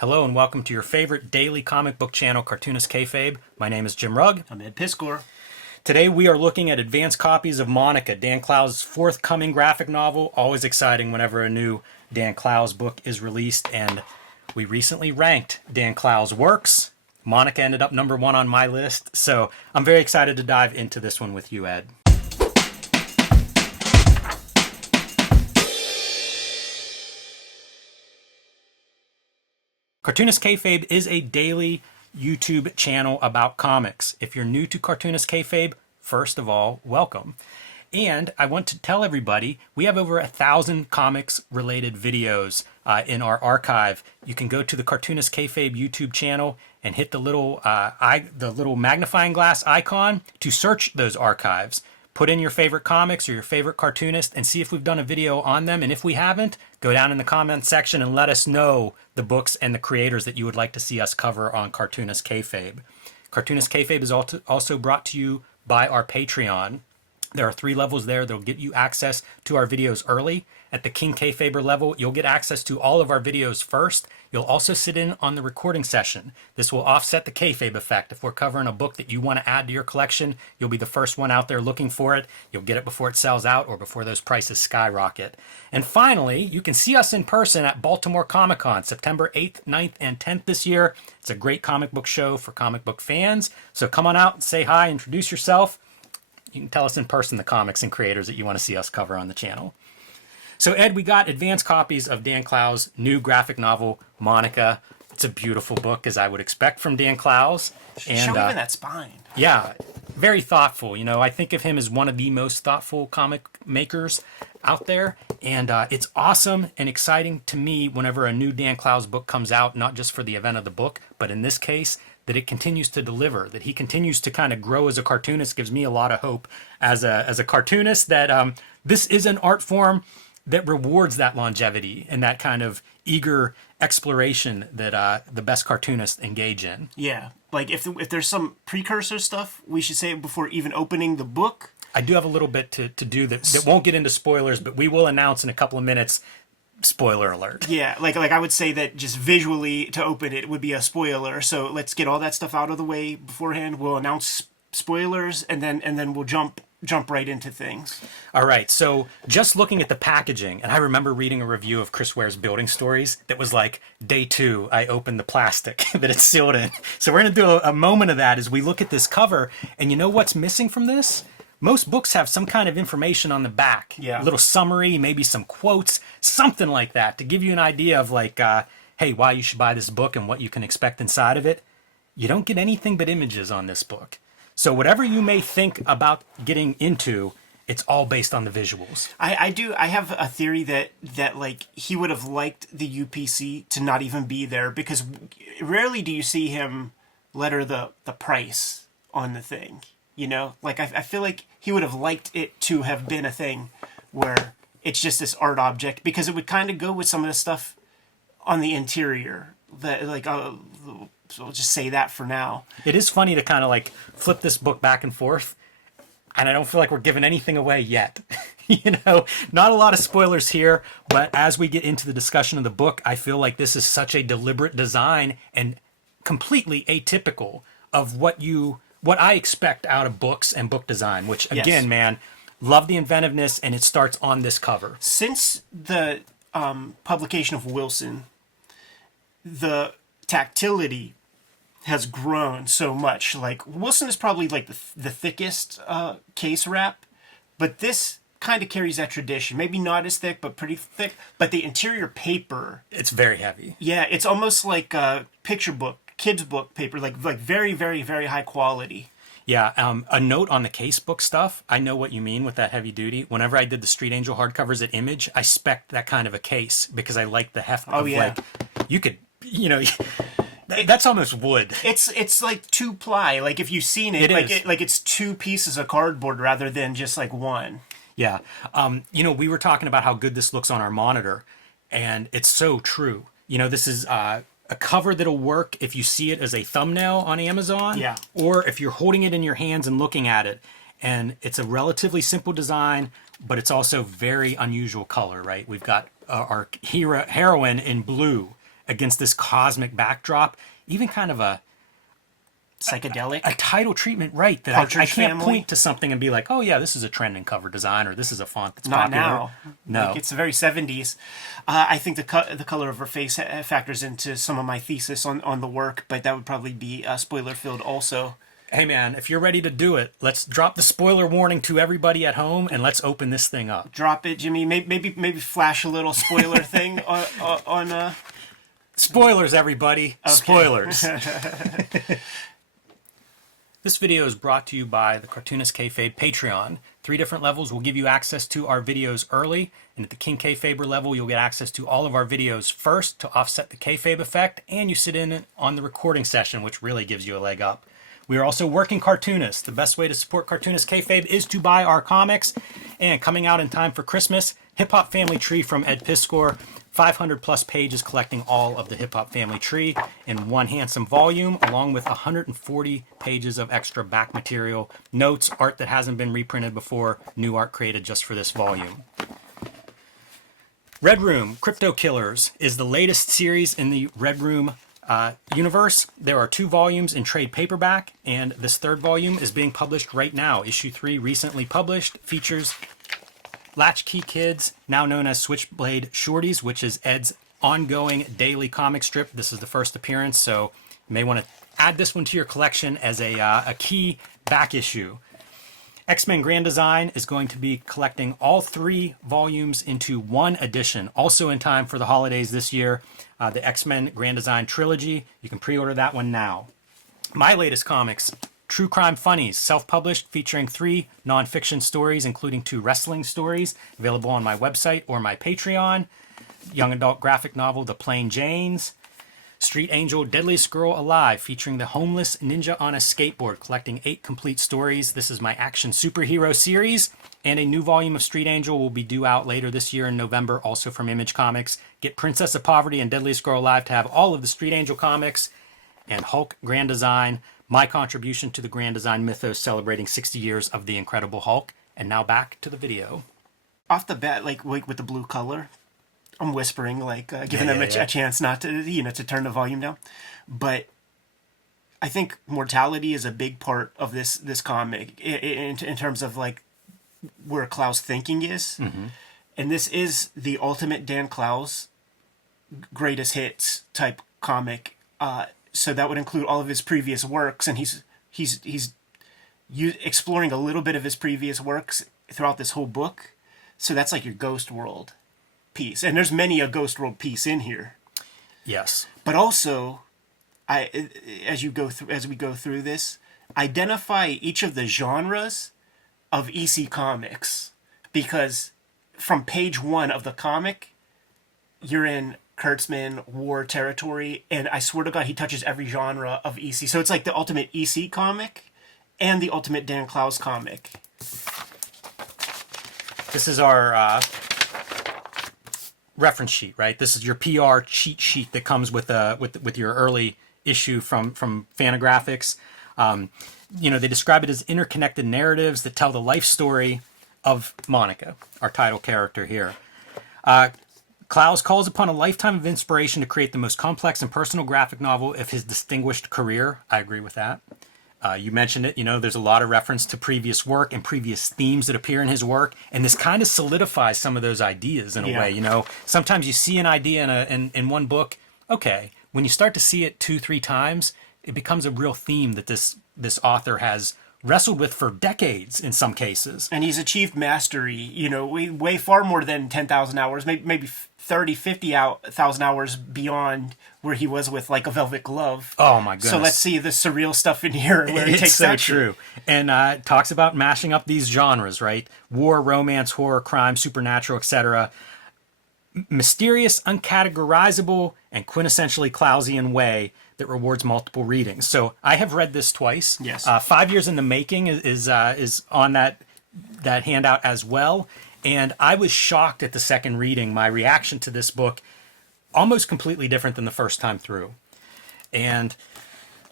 Hello and welcome to your favorite daily comic book channel, Cartoonist Kayfabe. My name is Jim Rugg. I'm Ed Piskor. Today we are looking at advanced copies of Monica, Dan Clowes' forthcoming graphic novel. Always exciting whenever a new Dan Clowes book is released, and we recently ranked Dan Clowes' works. Monica ended up number one on my list, so I'm very excited to dive into this one with you, Ed. Cartoonist Kayfabe is a daily YouTube channel about comics. If you're new to Cartoonist Kayfabe, first of all, welcome. And I want to tell everybody, we have over 1,000 comics-related videos in our archive. You can go to the Cartoonist Kayfabe YouTube channel and hit the little magnifying glass icon to search those archives. Put in your favorite comics or your favorite cartoonist and see if we've done a video on them. And if we haven't, go down in the comments section and let us know the books and the creators that you would like to see us cover on Cartoonist Kayfabe. Cartoonist Kayfabe is also brought to you by our Patreon. There are 3 levels there that'll get you access to our videos early. At the King Kayfaber level, you'll get access to all of our videos first. You'll also sit in on the recording session. This will offset the Kayfabe effect. If we're covering a book that you want to add to your collection, you'll be the first one out there looking for it. You'll get it before it sells out or before those prices skyrocket. And finally, you can see us in person at Baltimore Comic Con, September 8th, 9th, and 10th this year. It's a great comic book show for comic book fans. So come on out, say hi, introduce yourself. You can tell us in person the comics and creators that you want to see us cover on the channel. So Ed, we got advanced copies of Dan Clowes' new graphic novel, Monica. It's a beautiful book, as I would expect from Dan Clowes. And show even that spine. Yeah, very thoughtful. You know, I think of him as one of the most thoughtful comic makers out there. And it's awesome and exciting to me whenever a new Dan Clowes book comes out, not just for the event of the book, but in this case, that it continues to deliver, that he continues to kind of grow as a cartoonist gives me a lot of hope as a cartoonist that this is an art form that rewards that longevity and that kind of eager exploration that the best cartoonists engage in. Yeah, like if there's some precursor stuff, we should say it before even opening the book. I do have a little bit to do that won't get into spoilers, but we will announce in a couple of minutes. Spoiler alert. Yeah, like I would say that just visually to open it would be a spoiler. So let's get all that stuff out of the way beforehand. We'll announce spoilers and then we'll jump right into things. All right. So just looking at the packaging, and I remember reading a review of Chris Ware's Building Stories that was like, day 2, I opened the plastic that it's sealed in. So we're going to do a moment of that as we look at this cover. And you know what's missing from this? Most books have some kind of information on the back. Yeah. A little summary, maybe some quotes, something like that to give you an idea of like, hey, why you should buy this book and what you can expect inside of it. You don't get anything but images on this book. So whatever you may think about getting into, it's all based on the visuals. I have a theory that like he would have liked the UPC to not even be there because rarely do you see him letter the price on the thing. You know, like I feel like he would have liked it to have been a thing where it's just this art object because it would kind of go with some of the stuff on the interior. That like, so I'll just say that for now. It is funny to kind of like flip this book back and forth, and I don't feel like we're giving anything away yet. You know, not a lot of spoilers here, but as we get into the discussion of the book, I feel like this is such a deliberate design and completely atypical of what I expect out of books and book design, which again, yes. Man, love the inventiveness, and it starts on this cover. Since the publication of Wilson, the tactility has grown so much. Like Wilson is probably like the thickest case wrap, but this kind of carries that tradition. Maybe not as thick, but pretty thick. But the interior paper, it's very heavy. Yeah, it's almost like a picture book. Kids book paper, like very, very, very high quality. Yeah, a note on the casebook stuff. I know what you mean with that heavy duty. Whenever I did the Street Angel hardcovers at Image, I spec'd that kind of a case because I like the heft of like, you could, you know, that's almost wood. It's like 2-ply. Like if you've seen it, it's 2 pieces of cardboard rather than just like one. Yeah. You know, we were talking about how good this looks on our monitor, and it's so true. You know, this is a cover that'll work if you see it as a thumbnail on Amazon, yeah, or if you're holding it in your hands and looking at it. And it's a relatively simple design, but it's also very unusual color, right? We've got our heroine in blue against this cosmic backdrop, even kind of a Psychedelic. title treatment, right? That I Partridge can't Family. point to something and be like, oh yeah, this is a trend in cover design, or this is a font that's Not popular. now. No. Like, it's the very 70s. I think the color of her face factors into some of my thesis on the work, but that would probably be spoiler-filled also. Hey man, if you're ready to do it, let's drop the spoiler warning to everybody at home and let's open this thing up. Drop it, Jimmy. Maybe flash a little spoiler thing on Spoilers, everybody. Okay. Spoilers. This video is brought to you by the Cartoonist Kayfabe Patreon. 3 different levels will give you access to our videos early, and at the King Kayfaber level, you'll get access to all of our videos first to offset the Kayfabe effect, and you sit in on the recording session, which really gives you a leg up. We are also working Cartoonist. The best way to support Cartoonist Kayfabe is to buy our comics, and coming out in time for Christmas, Hip Hop Family Tree from Ed Piskor. 500 plus pages collecting all of the Hip Hop Family Tree in one handsome volume, along with 140 pages of extra back material, notes, art that hasn't been reprinted before, new art created just for this volume. Red Room, Crypto Killers, is the latest series in the Red Room universe. There are 2 volumes in trade paperback, and this 3rd volume is being published right now. Issue 3, recently published, features Latchkey Kids, now known as Switchblade Shorties, which is Ed's ongoing daily comic strip. This is the first appearance, so you may want to add this one to your collection as a key back issue. X-Men Grand Design is going to be collecting all 3 volumes into one edition, also in time for the holidays this year. The X-Men Grand Design Trilogy, you can pre-order that one now. My latest comics, True Crime Funnies, self-published, featuring 3 non-fiction stories, including 2 wrestling stories, available on my website or my Patreon. Young adult graphic novel, The Plain Janes. Street Angel, Deadliest Girl Alive, featuring the homeless ninja on a skateboard, collecting 8 complete stories. This is my action superhero series, and a new volume of Street Angel will be due out later this year in November, also from Image Comics. Get Princess of Poverty and Deadliest Girl Alive to have all of the Street Angel comics, and Hulk Grand Design, my contribution to the Grand Design mythos, celebrating 60 years of the Incredible Hulk. And now back to the video. off the bat, like with the blue color. I'm whispering, giving them a chance not to, to turn the volume down. But I think mortality is a big part of this comic in terms of where Clowes' thinking is. Mm-hmm. And this is the ultimate Dan Clowes greatest hits type comic. So that would include all of his previous works, and he's exploring a little bit of his previous works throughout this whole book. So that's like your Ghost World piece, and there's many a Ghost World piece in here. Yes, but also, as we go through this, identify each of the genres of EC Comics, because from page 1 of the comic, you're in Kurtzman war territory, and I swear to God, he touches every genre of EC. So it's like the ultimate EC comic and the ultimate Dan Clowes comic. This is our reference sheet, right? This is your PR cheat sheet that comes with your early issue from Fantagraphics. They describe it as interconnected narratives that tell the life story of Monica, our title character here. Clowes calls upon a lifetime of inspiration to create the most complex and personal graphic novel of his distinguished career. I agree with that. You mentioned it, there's a lot of reference to previous work and previous themes that appear in his work, and this kind of solidifies some of those ideas in a way. Sometimes you see an idea in one book, okay, when you start to see it 2-3 times, it becomes a real theme that this author has wrestled with for decades in some cases. And he's achieved mastery, way far more than 10,000 hours, maybe 30, 50,000 hours beyond where he was with A Velvet Glove. Oh my goodness. So let's see the surreal stuff in here where he takes so that true. And talks about mashing up these genres, right? War, romance, horror, crime, supernatural, etc. Mysterious, uncategorizable, and quintessentially Clowesian way that rewards multiple readings. So I have read this twice. Yes. 5 years in the making is on that handout as well. And I was shocked at the second reading. My reaction to this book, almost completely different than the first time through. And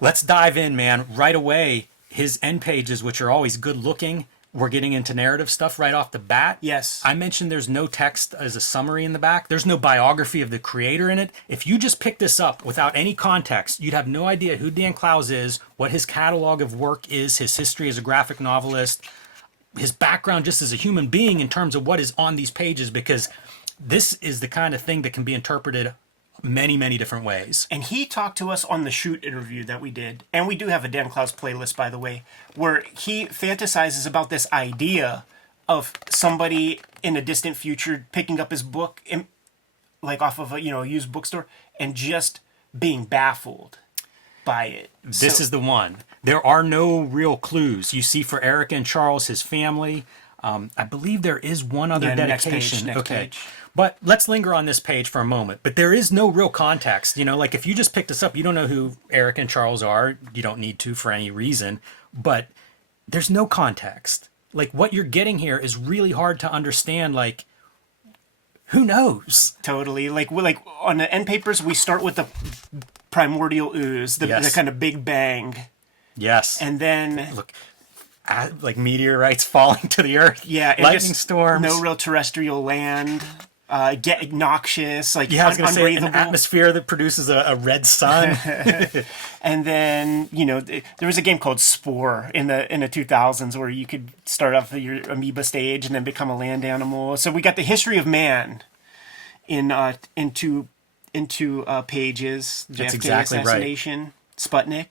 let's dive in, man. Right away, his end pages, which are always good looking, we're getting into narrative stuff right off the bat. Yes. I mentioned there's no text as a summary in the back. There's no biography of the creator in it. If you just pick this up without any context, you'd have no idea who Dan Clowes is, what his catalog of work is, his history as a graphic novelist, his background just as a human being in terms of what is on these pages, because this is the kind of thing that can be interpreted many, many different ways. And he talked to us on the shoot interview that we did. And we do have a Dan Clowes playlist, by the way, where he fantasizes about this idea of somebody in a distant future picking up his book, like off of a used bookstore, and just being baffled by it. This is the one. There are no real clues. You see for Erica and Charles, his family. I believe there is one other dedication. Next page. But let's linger on this page for a moment. But there is no real context. Like if you just pick this up, you don't know who Eric and Charles are. You don't need to for any reason. But there's no context. Like what you're getting here is really hard to understand. Like, who knows? Totally. Like on the end papers, we start with the primordial ooze, the kind of big bang. Yes. And then look, like meteorites falling to the earth. Yeah. Lightning storms. No real terrestrial land. Get noxious, like I was going to say unbreathable. An atmosphere that produces a red sun. And then there was a game called Spore in the 2000s where you could start off with your amoeba stage and then become a land animal. So we got the history of man in two pages. That's JFK exactly assassination, right. Sputnik.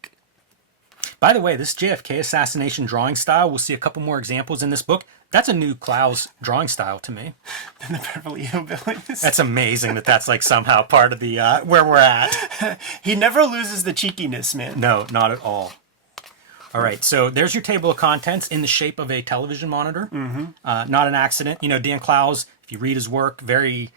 By the way, this JFK assassination drawing style, we'll see a couple more examples in this book. That's a new Clowes drawing style to me. And the Beverly Hillbillies. That's amazing that's like somehow part of the where we're at. He never loses the cheekiness, man. No, not at all. All right, so there's your table of contents in the shape of a television monitor. Mm-hmm. Not an accident. Dan Clowes, if you read his work, very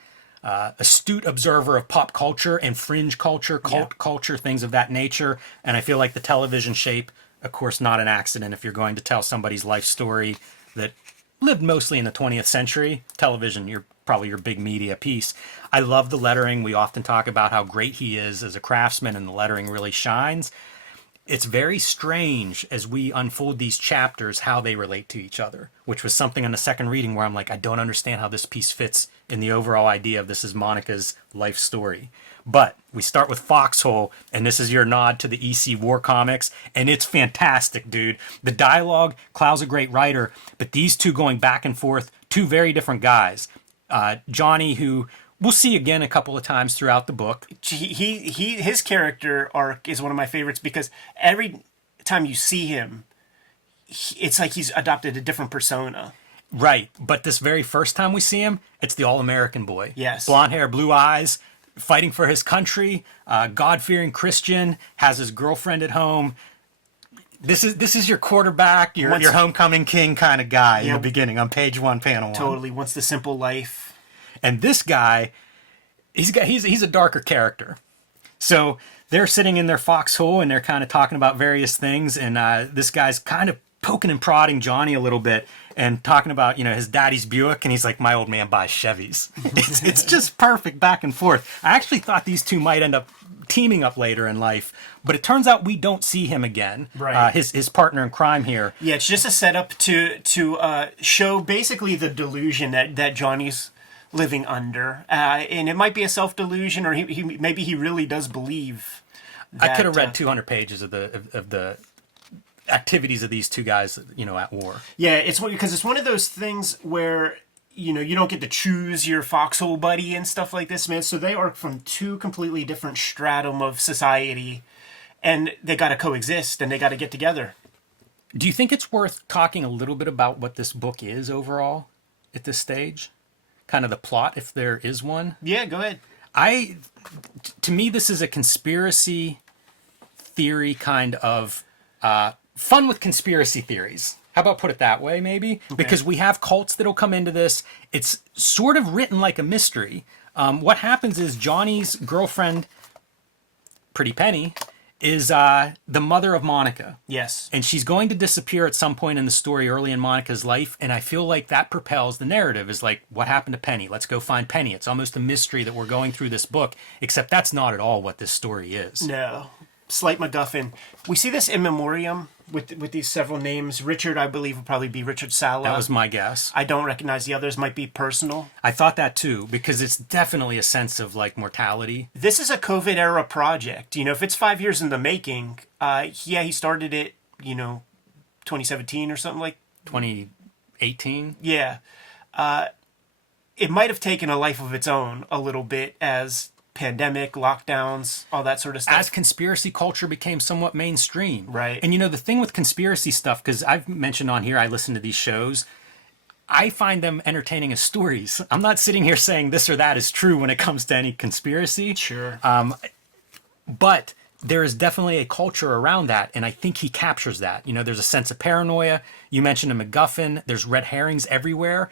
astute observer of pop culture and fringe culture, cult culture, things of that nature. And I feel like the television shape, of course, not an accident. If you're going to tell somebody's life story that lived mostly in the 20th century, television, you're probably your big media piece. I love the lettering. We often talk about how great he is as a craftsman, and the lettering really shines. It's very strange as we unfold these chapters how they relate to each other, which was something in the second reading where I'm like, I don't understand how this piece fits in the overall idea of this is Monica's life story. But we start with Foxhole, and this is your nod to the EC War comics, and it's fantastic, dude. The dialogue, Clowes a great writer, but these two going back and forth, two very different guys. Johnny, who we'll see again a couple of times throughout the book. His character arc is one of my favorites because every time you see him, it's like he's adopted a different persona. Right, but this very first time we see him, it's the all-American boy. Yes. Blonde hair, blue eyes, fighting for his country, God-fearing Christian, has his girlfriend at home. This is your quarterback, your homecoming king kind of guy in the beginning on page 1, panel 1. Totally, wants the simple life. And this guy, he's a darker character. So they're sitting in their foxhole and they're kind of talking about various things, and this guy's kind of poking and prodding Johnny a little bit and talking about, his daddy's Buick, and he's like, my old man buys Chevys. It's just perfect back and forth. I actually thought these two might end up teaming up later in life, but it turns out we don't see him again. Right. His partner in crime here. Yeah, it's just a setup to show basically the delusion that Johnny's living under, and it might be a self-delusion, or maybe he really does believe that, I could have read 200 pages of the activities of these two guys, at war. Yeah, it's because it's one of those things where you don't get to choose your foxhole buddy and stuff like this, man. So they are from two completely different stratum of society, and they got to coexist and they got to get together. Do you think it's worth talking a little bit about what this book is overall at this stage? Kind of the plot, if there is one? Yeah, go ahead. To me, this is a conspiracy theory kind of fun with conspiracy theories. How about put it that way, maybe? Okay. Because we have cults that'll come into this. It's sort of written like a mystery. What happens is Johnny's girlfriend, Pretty Penny, is the mother of Monica. Yes. And she's going to disappear at some point in the story early in Monica's life, and I feel like that propels the narrative, is like, what happened to Penny? Let's go find Penny. It's almost a mystery that we're going through this book, except that's not at all what this story is. No. slight MacGuffin. We see this in memoriam with these several names. Richard, I believe, would probably be Richard Sala. That was my guess. I don't recognize the others. Might be personal. I thought that too, because it's definitely a sense of like mortality. This is a COVID era project. You know, if it's 5 years in the making, he started it, 2017 or something like. 2018. Yeah. It might have taken a life of its own a little bit as pandemic, lockdowns, all that sort of stuff. As conspiracy culture became somewhat mainstream. Right. And the thing with conspiracy stuff, because I've mentioned on here, I listen to these shows, I find them entertaining as stories. I'm not sitting here saying this or that is true when it comes to any conspiracy. Sure. But there is definitely a culture around that, and I think he captures that. There's a sense of paranoia. You mentioned a MacGuffin. There's red herrings everywhere.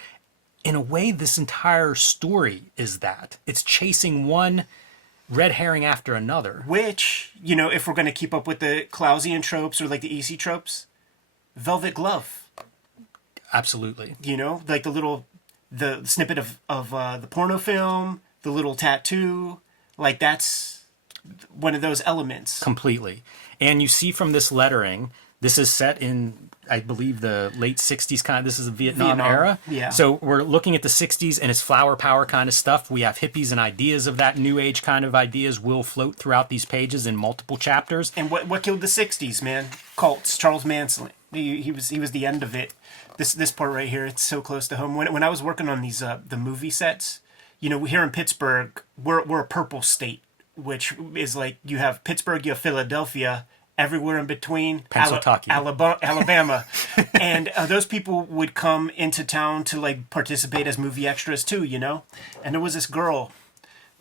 In a way, this entire story is that. It's chasing one red herring after another. Which, if we're going to keep up with the Clowesian tropes or like the EC tropes, Velvet Glove. Absolutely. Like the snippet of the porno film, the little tattoo, like that's one of those elements. Completely. And you see from this lettering, this is set in, I believe, the late 60s this is the Vietnam era. Yeah. So we're looking at the 60s and it's flower power kind of stuff. We have hippies and ideas of that new age kind of ideas will float throughout these pages in multiple chapters. And what killed the 60s, man? Cults, Charles Manson. He was the end of it. This part right here, it's so close to home. When I was working on these the movie sets, here in Pittsburgh, we're a purple state, which is like you have Pittsburgh, you have Philadelphia, everywhere in between, Alabama. And those people would come into town to like participate as movie extras too, And there was this girl,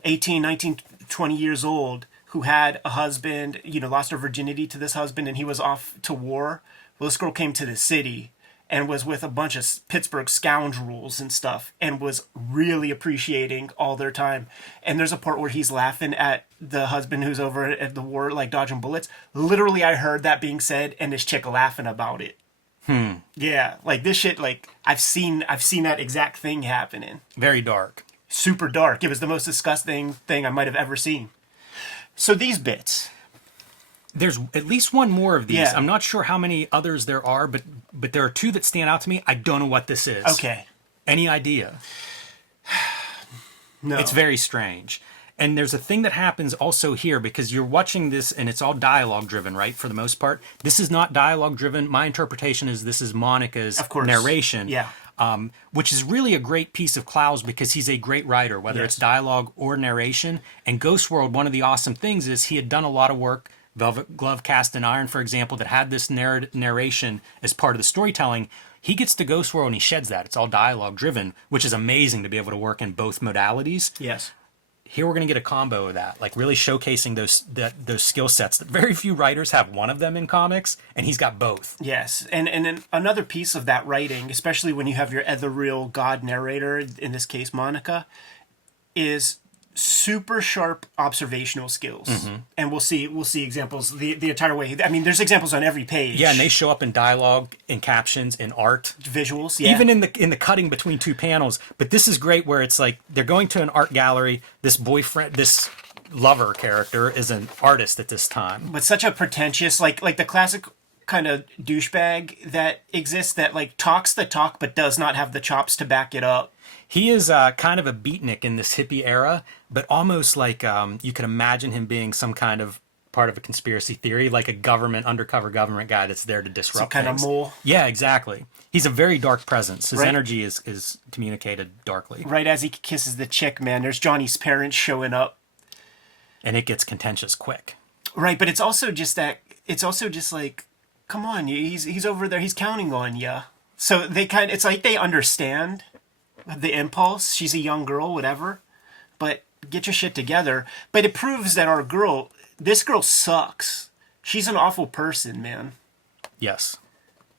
18, 19, 20 years old, who had a husband, lost her virginity to this husband, and he was off to war. Well, this girl came to the city and was with a bunch of Pittsburgh scoundrels and stuff and was really appreciating all their time. And there's a part where he's laughing at the husband who's over at the war, like dodging bullets. Literally, I heard that being said and this chick laughing about it. Yeah, like this shit, like I've seen that exact thing happening. Very dark. Super dark. It was the most disgusting thing I might have ever seen. So these bits. There's at least one more of these. Yeah. I'm not sure how many others there are, but there are two that stand out to me. I don't know what this is. Okay. Any idea? No. It's very strange. And there's a thing that happens also here because you're watching this and it's all dialogue driven, right? For the most part. This is not dialogue driven. My interpretation is this is Monica's narration. Yeah. Which is really a great piece of Clowes because he's a great writer, whether it's dialogue or narration. And Ghost World, one of the awesome things is he had done a lot of work. Velvet Glove, Cast in Iron, for example, that had this narration as part of the storytelling. He gets to Ghost World and he sheds that. It's all dialogue driven, which is amazing to be able to work in both modalities. Yes. Here we're going to get a combo of that, like really showcasing those skill sets. Very few writers have one of them in comics, and he's got both. Yes, and then another piece of that writing, especially when you have your ethereal god narrator, in this case Monica, is super sharp observational skills. Mm-hmm. And we'll see examples the entire way. I mean, there's examples on every page. Yeah, and they show up in dialogue, in captions, in art, visuals, yeah. Even in the cutting between two panels. But this is great where it's like they're going to an art gallery. This lover character is an artist at this time. But such a pretentious, like the classic kind of douchebag that exists that like talks the talk but does not have the chops to back it up. He is kind of a beatnik in this hippie era, but almost like you could imagine him being some kind of part of a conspiracy theory, like a undercover government guy that's there to disrupt some kind things. of mole. Yeah, exactly. He's a very dark presence. His right. energy is communicated darkly. Right as he kisses the chick, man, there's Johnny's parents showing up. And it gets contentious quick. Right, but it's also just like, come on, he's over there, he's counting on you. So it's like they understand the impulse. She's a young girl, whatever, but get your shit together. But it proves that this girl sucks. She's an awful person, man. Yes.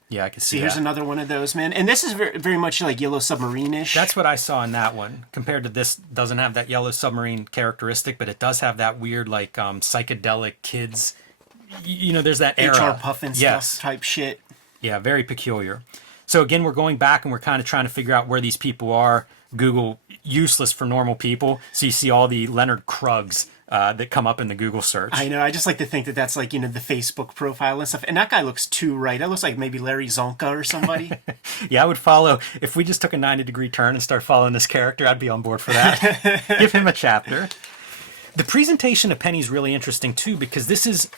Yeah, I can see here's that. Another one of those, man. And this is very, very much like Yellow Submarine-ish. That's what I saw in that one. Compared to this, doesn't have that Yellow Submarine characteristic, but it does have that weird, like, psychedelic kids. There's that era. HR Puffin stuff type shit. Yeah, very peculiar. So again, we're going back and we're kind of trying to figure out where these people are. Google useless for normal people. So you see all the Leonard Kruggs that come up in the Google search. I know. I just like to think that that's like, the Facebook profile and stuff. And that guy looks too right. That looks like maybe Larry Zonka or somebody. Yeah, I would follow. If we just took a 90-degree turn and start following this character, I'd be on board for that. Give him a chapter. The presentation of Penny's really interesting too, because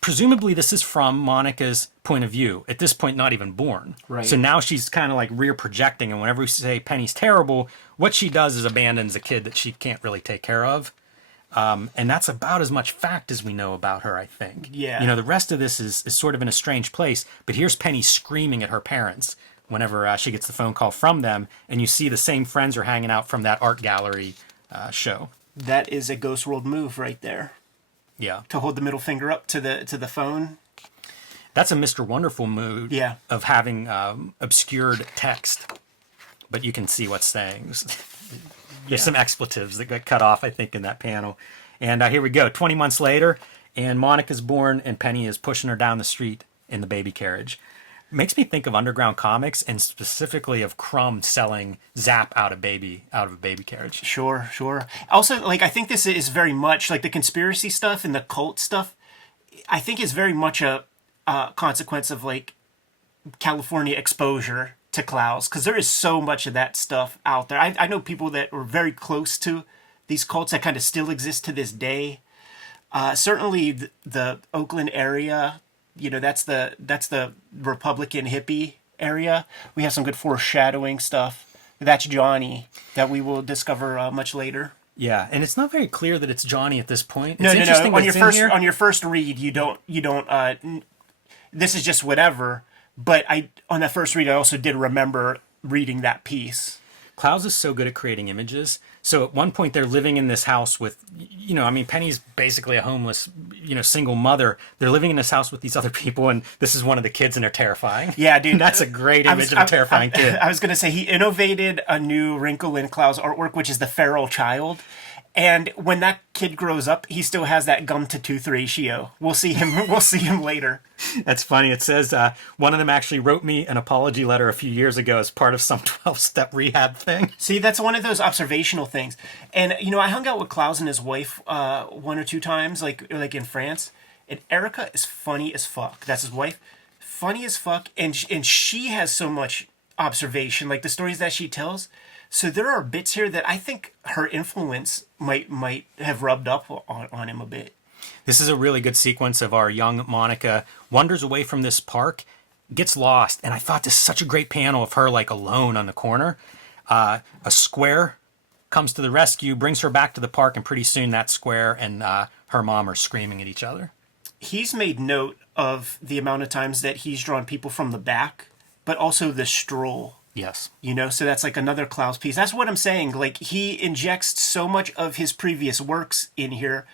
presumably this is from Monica's point of view. At this point, not even born. Right. So now she's kind of like rear projecting, and whenever we say Penny's terrible, what she does is abandons a kid that she can't really take care of. And that's about as much fact as we know about her, I think. Yeah. The rest of this is sort of in a strange place, but here's Penny screaming at her parents whenever she gets the phone call from them, and you see the same friends are hanging out from that art gallery show. That is a Ghost World move right there. Yeah. To hold the middle finger up to the phone. That's a Mr. Wonderful mood of having obscured text, but you can see what's saying. There's some expletives that got cut off, I think, in that panel. And here we go, 20 months later, and Monica's born, and Penny is pushing her down the street in the baby carriage. Makes me think of underground comics, and specifically of Crumb selling Zap out of a baby carriage. Sure. Also, I think this is very much like the conspiracy stuff and the cult stuff. I think is very much a consequence of California exposure to Clowes, because there is so much of that stuff out there. I know people that were very close to these cults that kind of still exist to this day. Certainly, the Oakland area. That's the Republican hippie area. We have some good foreshadowing stuff. That's Johnny that we will discover much later. Yeah, and it's not very clear that it's Johnny at this point. No. Interesting On your first read, you don't. This is just whatever. But on that first read, I also did remember reading that piece. Clowes is so good at creating images. So at one point they're living in this house with, Penny's basically a homeless, single mother. They're living in this house with these other people, and this is one of the kids, and they're terrifying. Yeah, dude. That's a great image of a terrifying kid. I was going to say, he innovated a new wrinkle in Clowes' artwork, which is the feral child. And when that kid grows up, he still has that gum to tooth ratio. We'll see him later. That's funny. It says one of them actually wrote me an apology letter a few years ago as part of some 12-step rehab thing. See, that's one of those observational things. And I hung out with Clowes and his wife one or two times, like in France. And Erica is funny as fuck. That's his wife. Funny as fuck, and she has so much observation, like the stories that she tells. So there are bits here that I think her influence might have rubbed up on him a bit. This is a really good sequence of our young Monica wanders away from this park, gets lost, and I thought this is such a great panel of her alone on the corner. A square comes to the rescue, brings her back to the park, and pretty soon that square and her mom are screaming at each other. He's made note of the amount of times that he's drawn people from the back, but also the stroll. Yes. So that's another Clowes piece. That's what I'm saying. He injects so much of his previous works in here.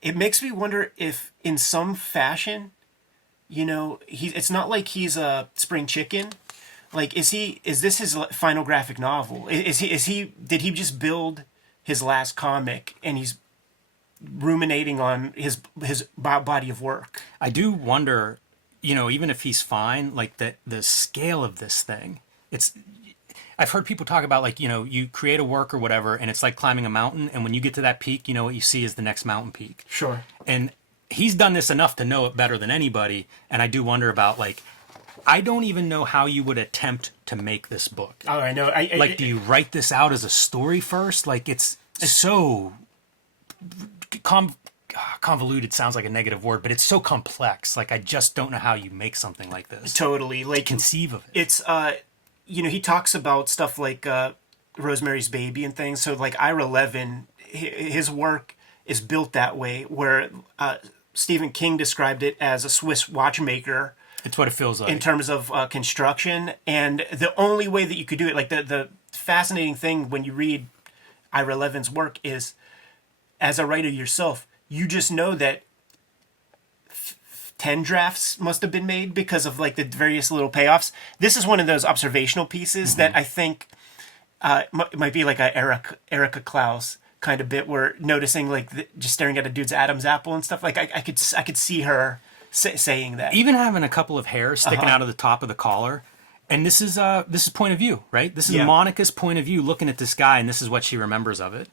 It makes me wonder if, in some fashion, it's not like he's a spring chicken. Is this his final graphic novel? Did he just build his last comic and he's ruminating on his body of work? I do wonder, even if he's fine, the scale of this thing. I've heard people talk about you create a work or whatever, and it's like climbing a mountain, and when you get to that peak, what you see is the next mountain peak. Sure. And he's done this enough to know it better than anybody, and I do wonder about I don't even know how you would attempt to make this book. Oh, I know. Do you write this out as a story first? It's so convoluted sounds like a negative word, but it's so complex. I just don't know how you make something like this. Totally. Conceive of it. It's he talks about stuff like Rosemary's Baby and things. So Ira Levin, his work is built that way, where Stephen King described it as a Swiss watchmaker. It's what it feels like. In terms of construction. And the only way that you could do it, the fascinating thing when you read Ira Levin's work is, as a writer yourself, you just know that 10 drafts must have been made because of the various little payoffs. This is one of those observational pieces that I think might be a Erica Clowes kind of bit, where noticing just staring at a dude's Adam's apple and stuff. I could see her saying that. Even having a couple of hairs sticking out of the top of the collar. And this is point of view, right? This is Monica's point of view looking at this guy, and this is what she remembers of it.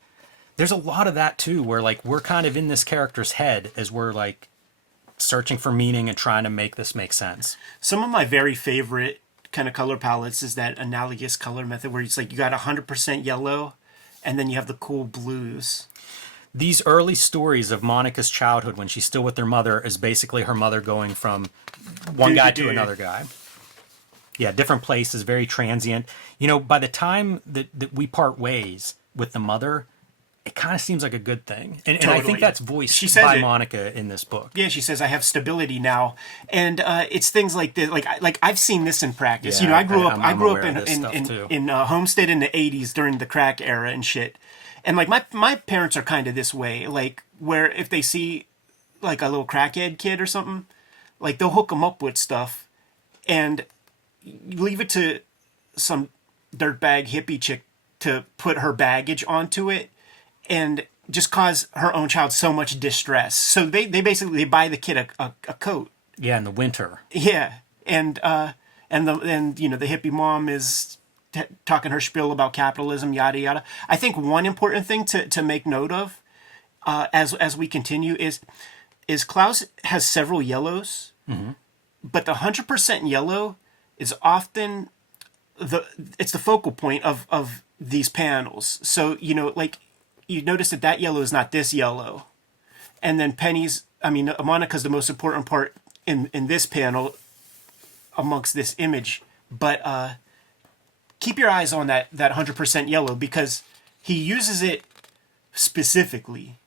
There's a lot of that too, where like we're kind of in this character's head as we're like searching for meaning and trying to make this make sense. Some of my very favorite kind of color palettes is that analogous color method where it's like you got 100% yellow and then you have the cool blues. These early stories of Monica's childhood when she's still with her mother is basically her mother going from one guy to another guy. Yeah, different places, very transient. You know, by the time that we part ways with the mother, it kind of seems like a good thing. And I think that's voiced by Monica in this book. Yeah, she says, I have stability now. And it's things like this. Like I've seen this in practice. Yeah, you know, I grew up in Homestead in the 80s during the crack era and shit. And like my parents are kind of this way. Like where if they see like a little crackhead kid or something, like they'll hook them up with stuff and leave it to some dirtbag hippie chick to put her baggage onto it and just cause her own child so much distress. So they basically buy the kid a coat. Yeah, in the winter. Yeah, and you know the hippie mom is talking her spiel about capitalism, yada yada. I think one important thing to make note of as we continue is Clowes has several yellows, but the 100% yellow is often it's the focal point of these panels. So you know like. You notice that yellow is not this yellow. And then Monica's the most important part in this panel amongst this image. But keep your eyes on that 100% yellow because he uses it specifically.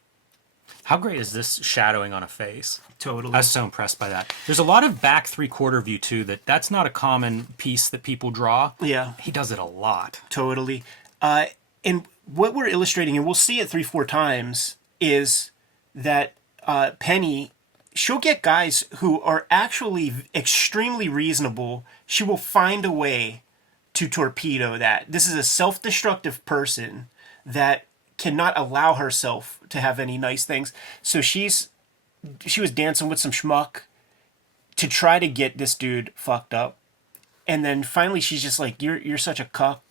How great is this shadowing on a face? Totally. I was so impressed by that. There's a lot of back three-quarter view, too, that's not a common piece that people draw. Yeah. He does it a lot. Totally. And what we're illustrating, and we'll see it 3-4 times, is that Penny, she'll get guys who are actually extremely reasonable. She will find a way to torpedo that. This is a self-destructive person that cannot allow herself to have any nice things. So she was dancing with some schmuck to try to get this dude fucked up. And then finally she's just like, you're such a cuck.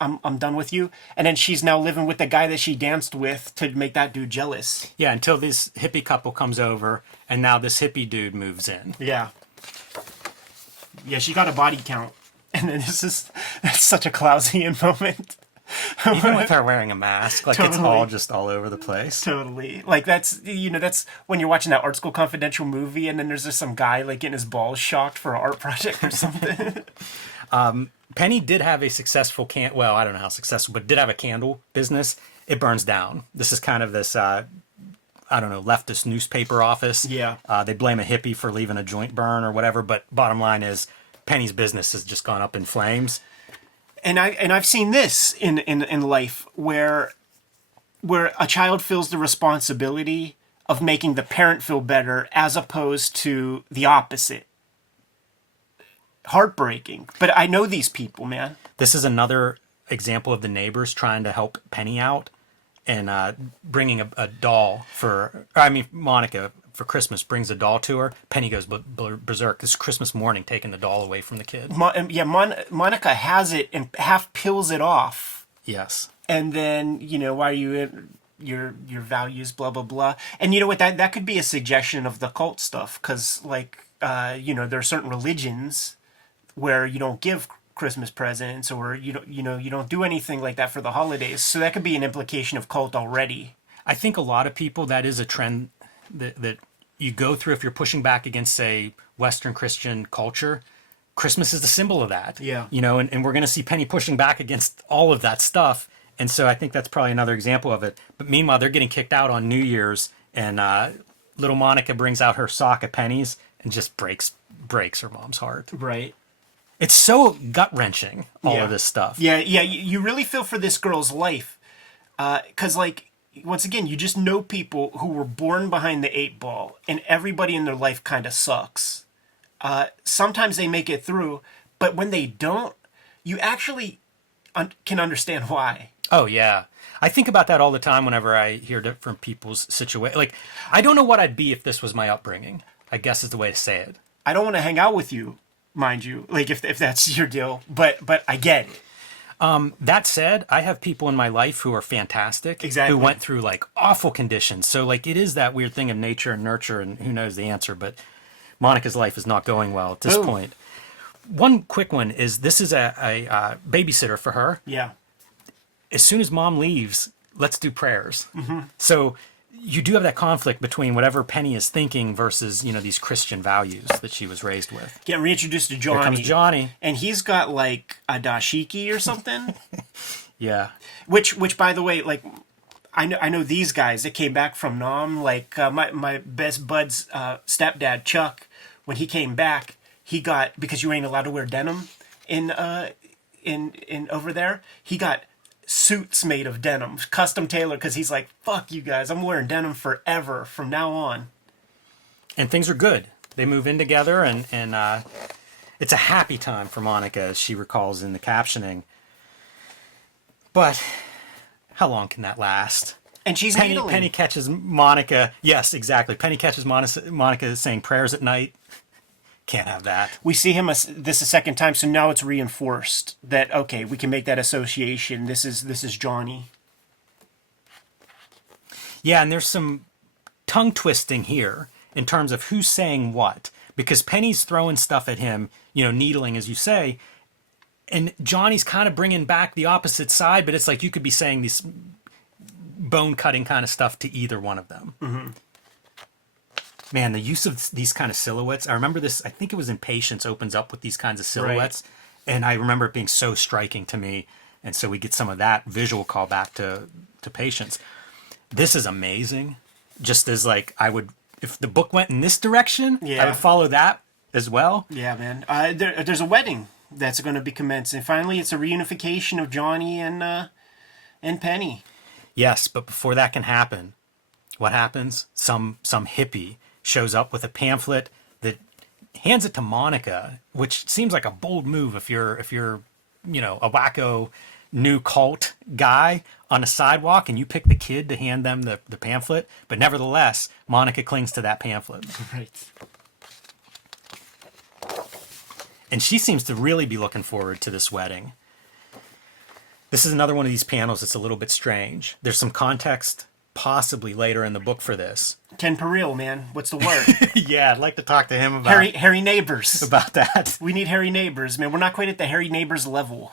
I'm done with you. And then she's now living with the guy that she danced with to make that dude jealous. Yeah, until this hippie couple comes over, and now this hippie dude moves in. Yeah. Yeah, she got a body count. And then that's such a Clowesian moment. Even with her wearing a mask, like Totally. It's all just all over the place. Totally. Like that's when you're watching that Art School Confidential movie and then there's just some guy like getting his balls shocked for an art project or something. Penny did have a successful well, I don't know how successful, but did have a candle business. It burns down. This is kind of this, leftist newspaper office. Yeah. They blame a hippie for leaving a joint burn or whatever, but bottom line is Penny's business has just gone up in flames. And I've seen this in life where a child feels the responsibility of making the parent feel better as opposed to the opposite. Heartbreaking. But I know these people, man. This is another example of the neighbors trying to help Penny out and bringing a doll Monica for Christmas brings a doll to her. Penny goes berserk. This Christmas morning, taking the doll away from the kid. Monica has it and half peels it off. Yes. And then, why are you in your values, blah, blah, blah. And you know what, that could be a suggestion of the cult stuff. Because, there are certain religions where you don't give Christmas presents or you don't do anything like that for the holidays. So that could be an implication of cult already. I think a lot of people, that is a trend that you go through if you're pushing back against, say, Western Christian culture. Christmas is the symbol of that. Yeah. And we're going to see Penny pushing back against all of that stuff. And so I think that's probably another example of it. But meanwhile, they're getting kicked out on New Year's, and little Monica brings out her sock of pennies and just breaks her mom's heart. Right. It's so gut-wrenching, all of this stuff. Yeah, you really feel for this girl's life. Because, once again, you just know people who were born behind the 8 ball, and everybody in their life kind of sucks. Sometimes they make it through, but when they don't, you actually can understand why. Oh, yeah. I think about that all the time whenever I hear different people's situation. Like, I don't know what I'd be if this was my upbringing, I guess is the way to say it. I don't want to hang out with you, mind you, like if that's your deal, but I get it. That said, I have people in my life who are fantastic, Exactly. who went through like awful conditions. So like it is that weird thing of nature and nurture, and who knows the answer. But Monica's life is not going well at this Boom. point. One quick one is this is a babysitter for her. Yeah. As soon as mom leaves, let's do prayers. So you do have that conflict between whatever Penny is thinking versus, you know, these Christian values that she was raised with. Get reintroduced to Johnny. Here comes Johnny. And he's got like a dashiki or something. Yeah. Which by the way, like I know these guys that came back from Nam. Like my best bud's stepdad Chuck, when he came back, he got, because you ain't allowed to wear denim in over there, he got suits made of denim, custom tailored, because he's like, fuck you guys, I'm wearing denim forever from now on. And things are good. They move in together, and it's a happy time for Monica, as she recalls in the captioning. But how long can that last? And she's needling. Penny catches Monica. Yes, exactly. Penny catches Monica saying prayers at night. Can't have that. We see him this a second time, so now it's reinforced that, okay, we can make that association. This is Johnny. Yeah, and there's some tongue twisting here in terms of who's saying what, because Penny's throwing stuff at him, you know, needling, as you say, and Johnny's kind of bringing back the opposite side, but it's like you could be saying this bone cutting kind of stuff to either one of them. Mm-hmm. Man, the use of these kind of silhouettes. I remember this, I think it was in Patience, opens up with these kinds of silhouettes. Right. And I remember it being so striking to me. And so we get some of that visual call back to Patience. This is amazing. Just as like, I would, if the book went in this direction, I would follow that as well. Yeah, man. There's a wedding that's going to be commencing. Finally, it's a reunification of Johnny and Penny. Yes, but before that can happen, what happens? Some hippie shows up with a pamphlet that hands it to Monica, which seems like a bold move if you're you know, a wacko new cult guy on a sidewalk and you pick the kid to hand them the pamphlet. But nevertheless, Monica clings to that pamphlet. Right. And she seems to really be looking forward to this wedding. This is another one of these panels that's a little bit strange. There's some context possibly later in the book for this. Ken Peril, man. What's the word? Yeah, I'd like to talk to him about hairy neighbors. About that. We need hairy neighbors, man. We're not quite at the hairy neighbors level.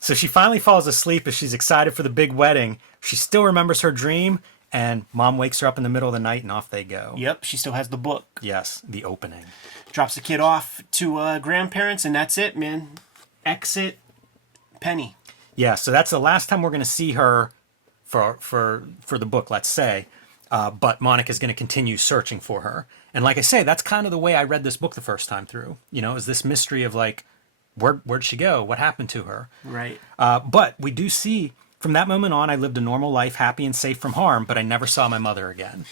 So she finally falls asleep as she's excited for the big wedding. She still remembers her dream, and Mom wakes her up in the middle of the night, and off they go. Yep, she still has the book. Yes, the opening. Drops the kid off to grandparents, and that's it, man. Exit Penny. Yeah, so that's the last time we're going to see her for the book, let's say. But Monica's going to continue searching for her. And like I say, that's kind of the way I read this book the first time through. You know, is this mystery of like, where'd she go? What happened to her? Right. But we do see, from that moment on, I lived a normal life, happy and safe from harm, but I never saw my mother again.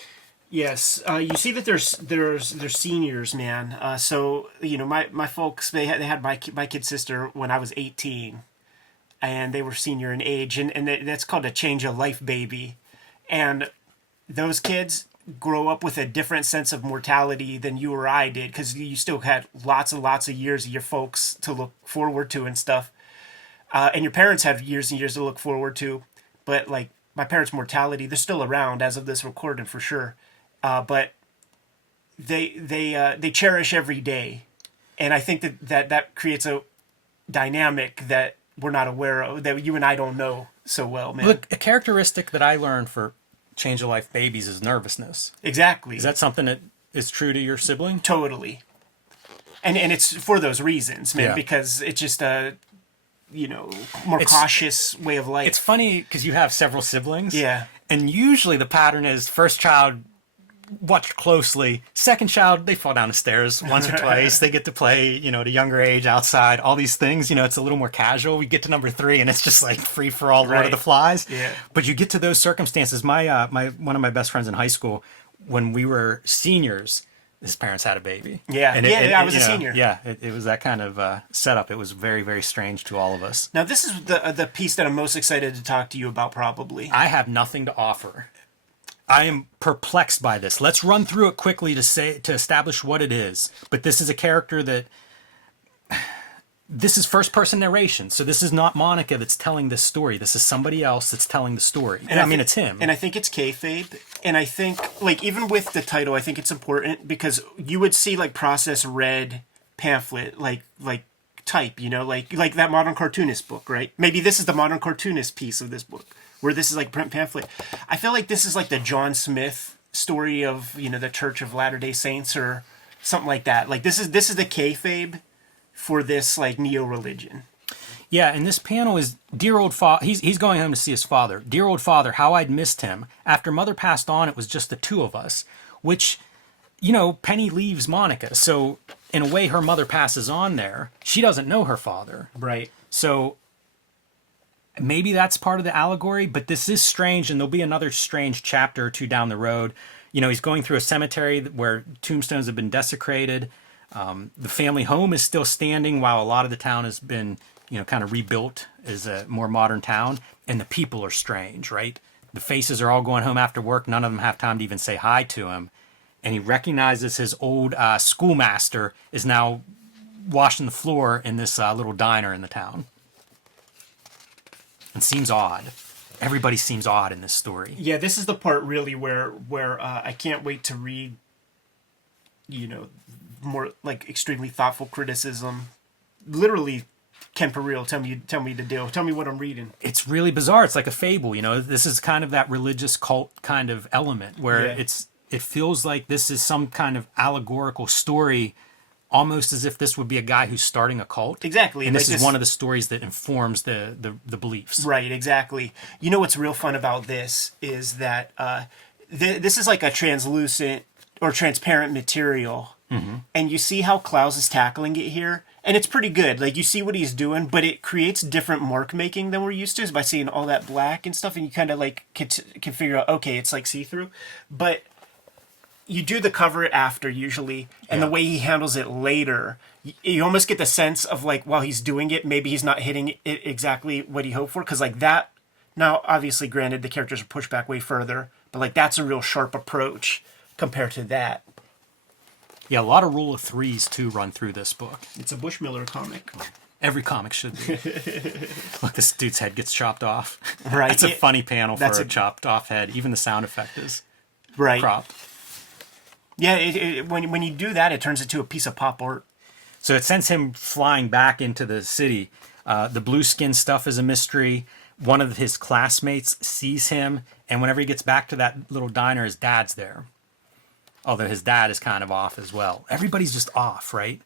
Yes, you see that there's seniors, man. So you know, my folks, they had my kid sister when I was 18, and they were senior in age, and that's called a change of life baby, and those kids grow up with a different sense of mortality than you or I did, because you still had lots and lots of years of your folks to look forward to and stuff, and your parents have years and years to look forward to, but like my parents' mortality, they're still around as of this recording for sure. But they cherish every day, and I think that creates a dynamic that we're not aware of, that you and I don't know so well, man. Look, a characteristic that I learned for change of life babies is nervousness. Exactly. Is that something that is true to your sibling? Totally. And it's for those reasons, man, Yeah. because it's just a, you know, more cautious way of life. It's funny because you have several siblings. Yeah. And usually the pattern is first child, watch closely. Second child, they fall down the stairs once or twice. They get to play, you know, at a younger age outside, all these things. You know, it's a little more casual. We get to number 3 and it's just like free for all, Lord of the Flies. Yeah. But you get to those circumstances. My one of my best friends in high school, when we were seniors, his parents had a baby. Yeah. And I was a senior. Yeah, it was that kind of setup. It was very, very strange to all of us. Now, this is the piece that I'm most excited to talk to you about, probably. I have nothing to offer. I am perplexed by this. Let's run through it quickly to establish what it is. But this is a character that this is first person narration. So this is not Monica that's telling this story. This is somebody else that's telling the story. And I mean, it's him. And I think it's kayfabe. And I think, like, even with the title, I think it's important because you would see, like, process read pamphlet, like type, you know, like that modern cartoonist book, right? Maybe this is the modern cartoonist piece of this book, where this is like print pamphlet. I feel like this is like the John Smith story of, you know, the Church of Latter-day Saints or something like that. Like this is the kayfabe for this like neo-religion. Yeah, and this panel is dear old father. He's going home to see his father. Dear old father, how I'd missed him. After mother passed on, it was just the two of us. Which, you know, Penny leaves Monica, so in a way, her mother passes on there. She doesn't know her father, right? So maybe that's part of the allegory. But this is strange, and there'll be another strange chapter or two down the road. You know, he's going through a cemetery where tombstones have been desecrated. The family home is still standing while a lot of the town has been, you know, kind of rebuilt as a more modern town. And the people are strange, right? The faces are all going home after work. None of them have time to even say hi to him. And he recognizes his old schoolmaster is now washing the floor in this little diner in the town. It seems odd. Everybody seems odd in this story. Yeah, this is the part really where I can't wait to read, you know, more like extremely thoughtful criticism. Literally, Ken Peril, tell me the deal. Tell me what I'm reading. It's really bizarre. It's like a fable, you know. This is kind of that religious cult kind of element where it feels like this is some kind of allegorical story, almost as if this would be a guy who's starting a cult. Exactly. And this is one of the stories that informs the beliefs. Right, exactly. You know what's real fun about this is that this is like a translucent or transparent material. Mm-hmm. And you see how Clowes is tackling it here. And it's pretty good. Like, you see what he's doing, but it creates different mark making than we're used to, is by seeing all that black and stuff. And you kind of like can figure out, okay, it's like see-through. But you do the cover after usually, and the way he handles it later, you almost get the sense of like while he's doing it, maybe he's not hitting it exactly what he hoped for, because like that. Now, obviously, granted, the characters are pushed back way further, but like that's a real sharp approach compared to that. Yeah, a lot of rule of threes too run through this book. It's a Bushmiller comic. Every comic should be. Look, this dude's head gets chopped off. Right, it's a funny panel for a chopped off head. Even the sound effect is cropped. Yeah, when you do that, it turns into a piece of pop art. So it sends him flying back into the city. The blue skin stuff is a mystery. One of his classmates sees him, and whenever he gets back to that little diner, his dad's there. Although his dad is kind of off as well. Everybody's just off, right?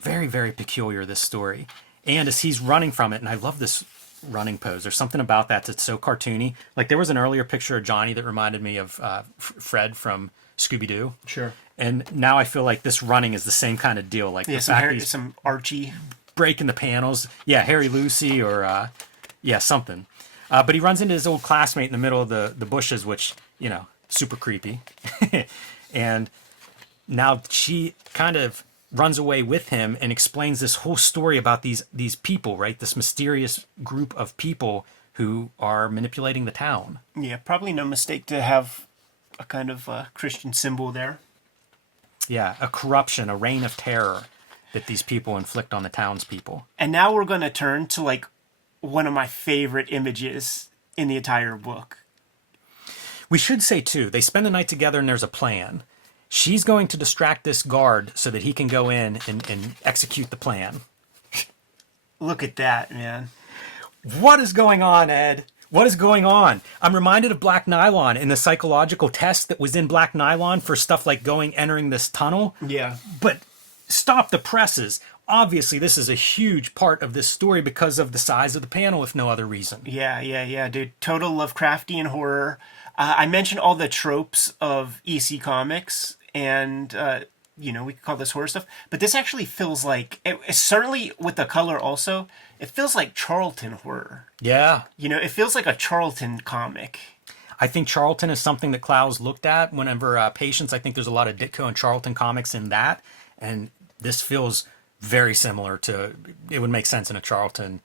Very, very peculiar, this story. And as he's running from it, and I love this running pose. There's something about that that's so cartoony. Like there was an earlier picture of Johnny that reminded me of Fred from Scooby-Doo. Sure. And now I feel like this running is the same kind of deal. Like some Archie breaking the panels. Yeah, Harry Lucy or something. But he runs into his old classmate in the middle of the bushes, which, you know, super creepy. And now she kind of runs away with him and explains this whole story about these people, right? This mysterious group of people who are manipulating the town. Yeah, probably no mistake to have a kind of Christian symbol there. Yeah, a corruption, a reign of terror that these people inflict on the townspeople. And now we're going to turn to like one of my favorite images in the entire book. We should say, too, they spend the night together and there's a plan. She's going to distract this guard so that he can go in and execute the plan. Look at that, man. What is going on, Ed? What is going on? I'm reminded of Black Nylon and the psychological test that was in Black Nylon for stuff like entering this tunnel. Yeah. But stop the presses. Obviously, this is a huge part of this story because of the size of the panel, if no other reason. Yeah, dude. Total Lovecraftian horror. I mentioned all the tropes of EC Comics, and, we could call this horror stuff. But this actually feels like, certainly with the color also, it feels like Charlton horror. Yeah. You know, it feels like a Charlton comic. I think Charlton is something that Clowes looked at whenever Patience. I think there's a lot of Ditko and Charlton comics in that. And this feels very similar to, it would make sense in a Charlton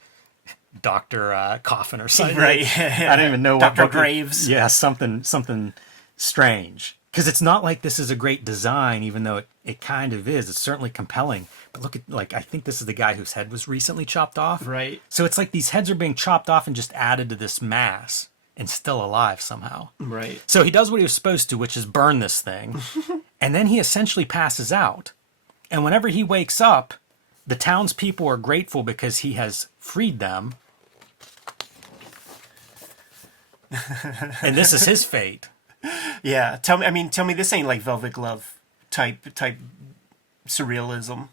Dr. Coffin or something. Right. I don't even know what. Dr. Graves. Yeah, something strange. Because it's not like this is a great design, even though it kind of is. It's certainly compelling. But look at, like, I think this is the guy whose head was recently chopped off. Right. So it's like these heads are being chopped off and just added to this mass and still alive somehow. Right. So he does what he was supposed to, which is burn this thing. And then he essentially passes out. And whenever he wakes up, the townspeople are grateful because he has freed them. And this is his fate. Yeah. Tell me this ain't like Velvet Glove type surrealism.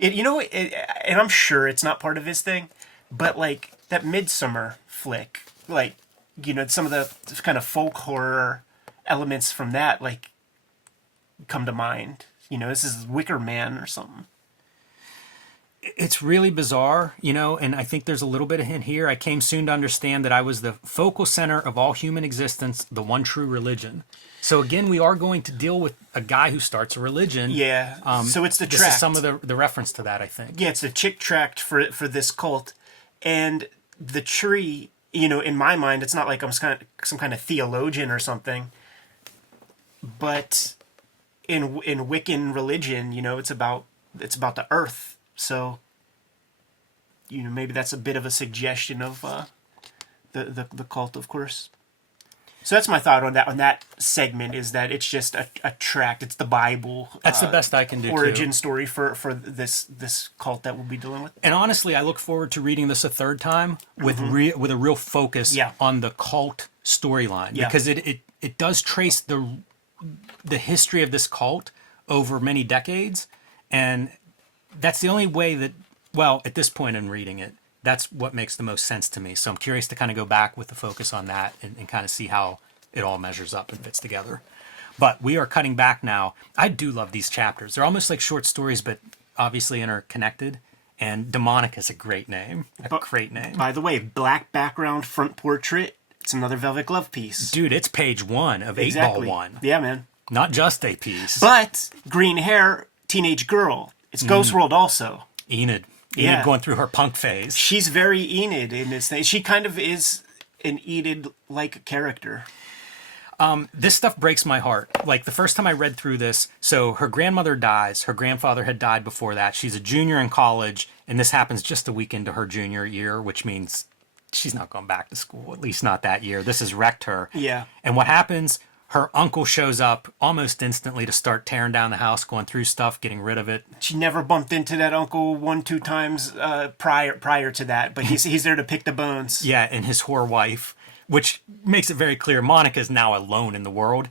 And I'm sure it's not part of his thing, but like that Midsummer flick, like, some of the kind of folk horror elements from that, like, come to mind. This is Wicker Man or something. It's really bizarre, and I think there's a little bit of hint here. I came soon to understand that I was the focal center of all human existence, the one true religion. So again, we are going to deal with a guy who starts a religion. Yeah. So it's the tract. This is some of the reference to that, I think. Yeah, it's the chick tract for this cult. And the tree, in my mind, it's not like I'm some kind of theologian or something. But in Wiccan religion, it's about the earth. So, maybe that's a bit of a suggestion of the cult, of course. So that's my thought on that segment, is that it's just a tract. It's the Bible. That's the best I can do, origin too. story for this cult that we'll be dealing with. And honestly, I look forward to reading this a third time with with a real focus on the cult storyline. Yeah. Because it does trace the history of this cult over many decades. And that's the only way that, well, at this point in reading it, that's what makes the most sense to me. So I'm curious to kind of go back with the focus on that and kind of see how it all measures up and fits together. But we are cutting back now. I do love these chapters. They're almost like short stories, but obviously interconnected. And Demonic is a great name. Great name. By the way, black background front portrait. It's another Velvet Glove piece. Dude, it's page 1 of 8-Ball 1. Yeah, man. Not just a piece. But green hair, teenage girl. It's Ghost World also. Enid. Yeah. Going through her punk phase. She's very Enid in this thing. She kind of is an Enid-like character. This stuff breaks my heart. Like, the first time I read through this, so her grandmother dies. Her grandfather had died before that. She's a junior in college, and this happens just a week into her junior year, which means she's not going back to school, at least not that year. This has wrecked her. Yeah. And what happens? Her uncle shows up almost instantly to start tearing down the house, going through stuff, getting rid of it. She never bumped into that uncle 1-2 times prior to that, but he's there to pick the bones. Yeah, and his whore wife, which makes it very clear Monica is now alone in the world.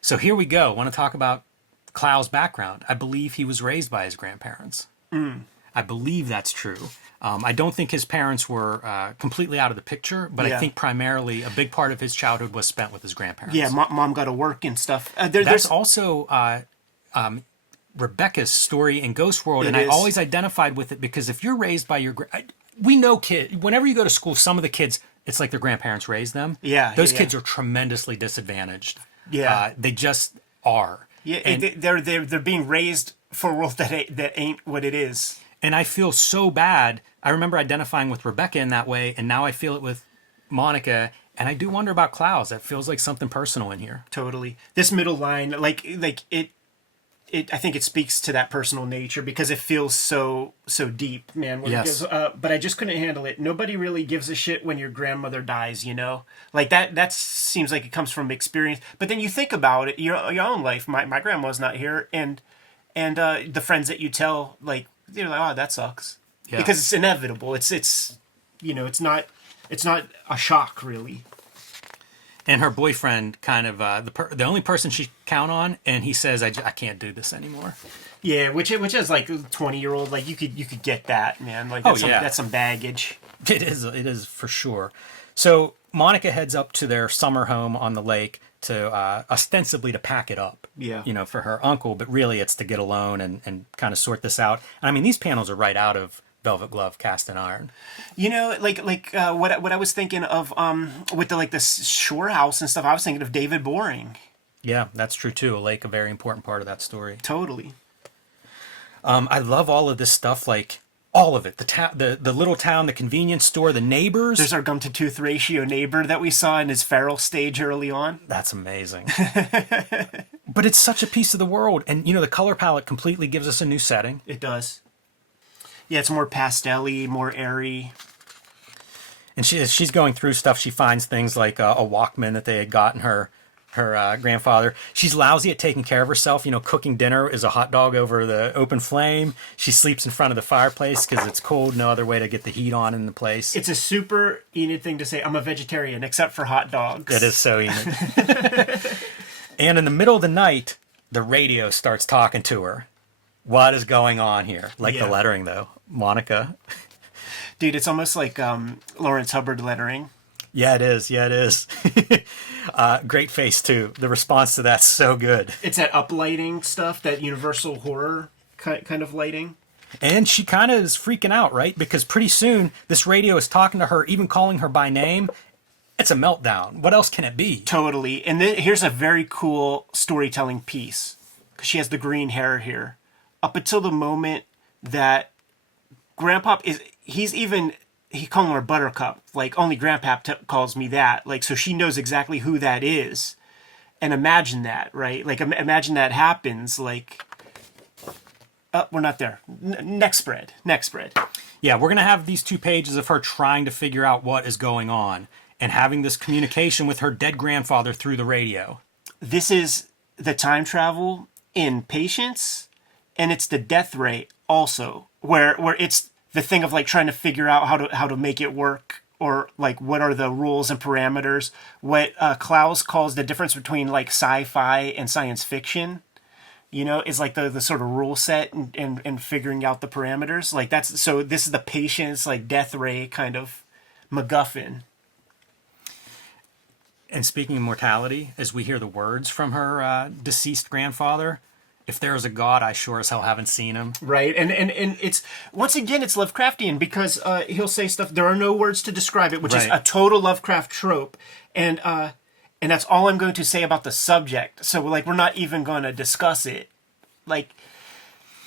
So here we go. I want to talk about Clowes' background. I believe he was raised by his grandparents. I believe that's true. I don't think his parents were completely out of the picture, but I think primarily a big part of his childhood was spent with his grandparents. Yeah, mom got to work and stuff. That's also Rebecca's story in Ghost World, and I always identified with it because if you're raised by your... we know whenever you go to school, some of the kids, it's like their grandparents raised them. Yeah. Those kids are tremendously disadvantaged. Yeah. They just are. Yeah, and they're being raised for a world that ain't what it is. And I feel so bad. I remember identifying with Rebecca in that way, and now I feel it with Monica. And I do wonder about Clowes. That feels like something personal in here. Totally. This middle line, like it. I think it speaks to that personal nature because it feels so deep, man. Yes. But I just couldn't handle it. Nobody really gives a shit when your grandmother dies, Like that seems like it comes from experience. But then you think about it, your own life. My grandma's not here, and the friends that you tell, like, they're like, oh, that sucks. Yeah. Because it's inevitable. It's not a shock, really. And her boyfriend, kind of the only person she count on, and he says, "I can't do this anymore." Yeah, which is like 20-year-old, like you could get that, man. Like that's some baggage. It is for sure. So Monica heads up to their summer home on the lake to ostensibly to pack it up. Yeah. For her uncle, but really it's to get alone and kind of sort this out. And I mean, these panels are right out of Velvet Glove, Cast in Iron. What I was thinking of with the shore house and stuff, I was thinking of David Boring. Yeah, that's true too. A lake, a very important part of that story. Totally. I love all of this stuff, like All of it. The little town, the convenience store, the neighbors. There's our gum to tooth ratio neighbor that we saw in his feral stage early on. That's amazing. But it's such a piece of the world. And, the color palette completely gives us a new setting. It does. Yeah, it's more pastel-y, more airy. And she's going through stuff. She finds things like a Walkman that they had gotten her grandfather. She's lousy at taking care of herself. Cooking dinner is a hot dog over the open flame. She sleeps in front of the fireplace because it's cold. No other way to get the heat on in the place. It's a super Enid thing to say, I'm a vegetarian, except for hot dogs. It is so Enid. And in the middle of the night, the radio starts talking to her. What is going on here? Like the lettering, though. Monica. Dude, it's almost like Lawrence Hubbard lettering. Yeah, it is. Great face, too. The response to that's so good. It's that uplighting stuff, that universal horror kind of lighting. And she kind of is freaking out, right? Because pretty soon, this radio is talking to her, even calling her by name. It's a meltdown. What else can it be? Totally. And then here's a very cool storytelling piece. Because she has the green hair here. Up until the moment that Grandpop he's calling her Buttercup. Like, only Grandpap calls me that. Like, so she knows exactly who that is. And imagine that, right? Like, imagine that happens. Like, we're not there. Next spread. Yeah, we're going to have these 2 pages of her trying to figure out what is going on and having this communication with her dead grandfather through the radio. This is the time travel in Patience, and it's the death ray also, where it's the thing of like trying to figure out how to make it work, or like what are the rules and parameters. What Clowes calls the difference between like sci-fi and science fiction, is like the sort of rule set and figuring out the parameters. Like so this is the Patience, like death ray kind of MacGuffin. And speaking of mortality, as we hear the words from her deceased grandfather, if there is a God, I sure as hell haven't seen him. Right, and it's, once again, it's Lovecraftian, because he'll say stuff, there are no words to describe it, which is a total Lovecraft trope, and that's all I'm going to say about the subject. So, like, we're not even going to discuss it. Like,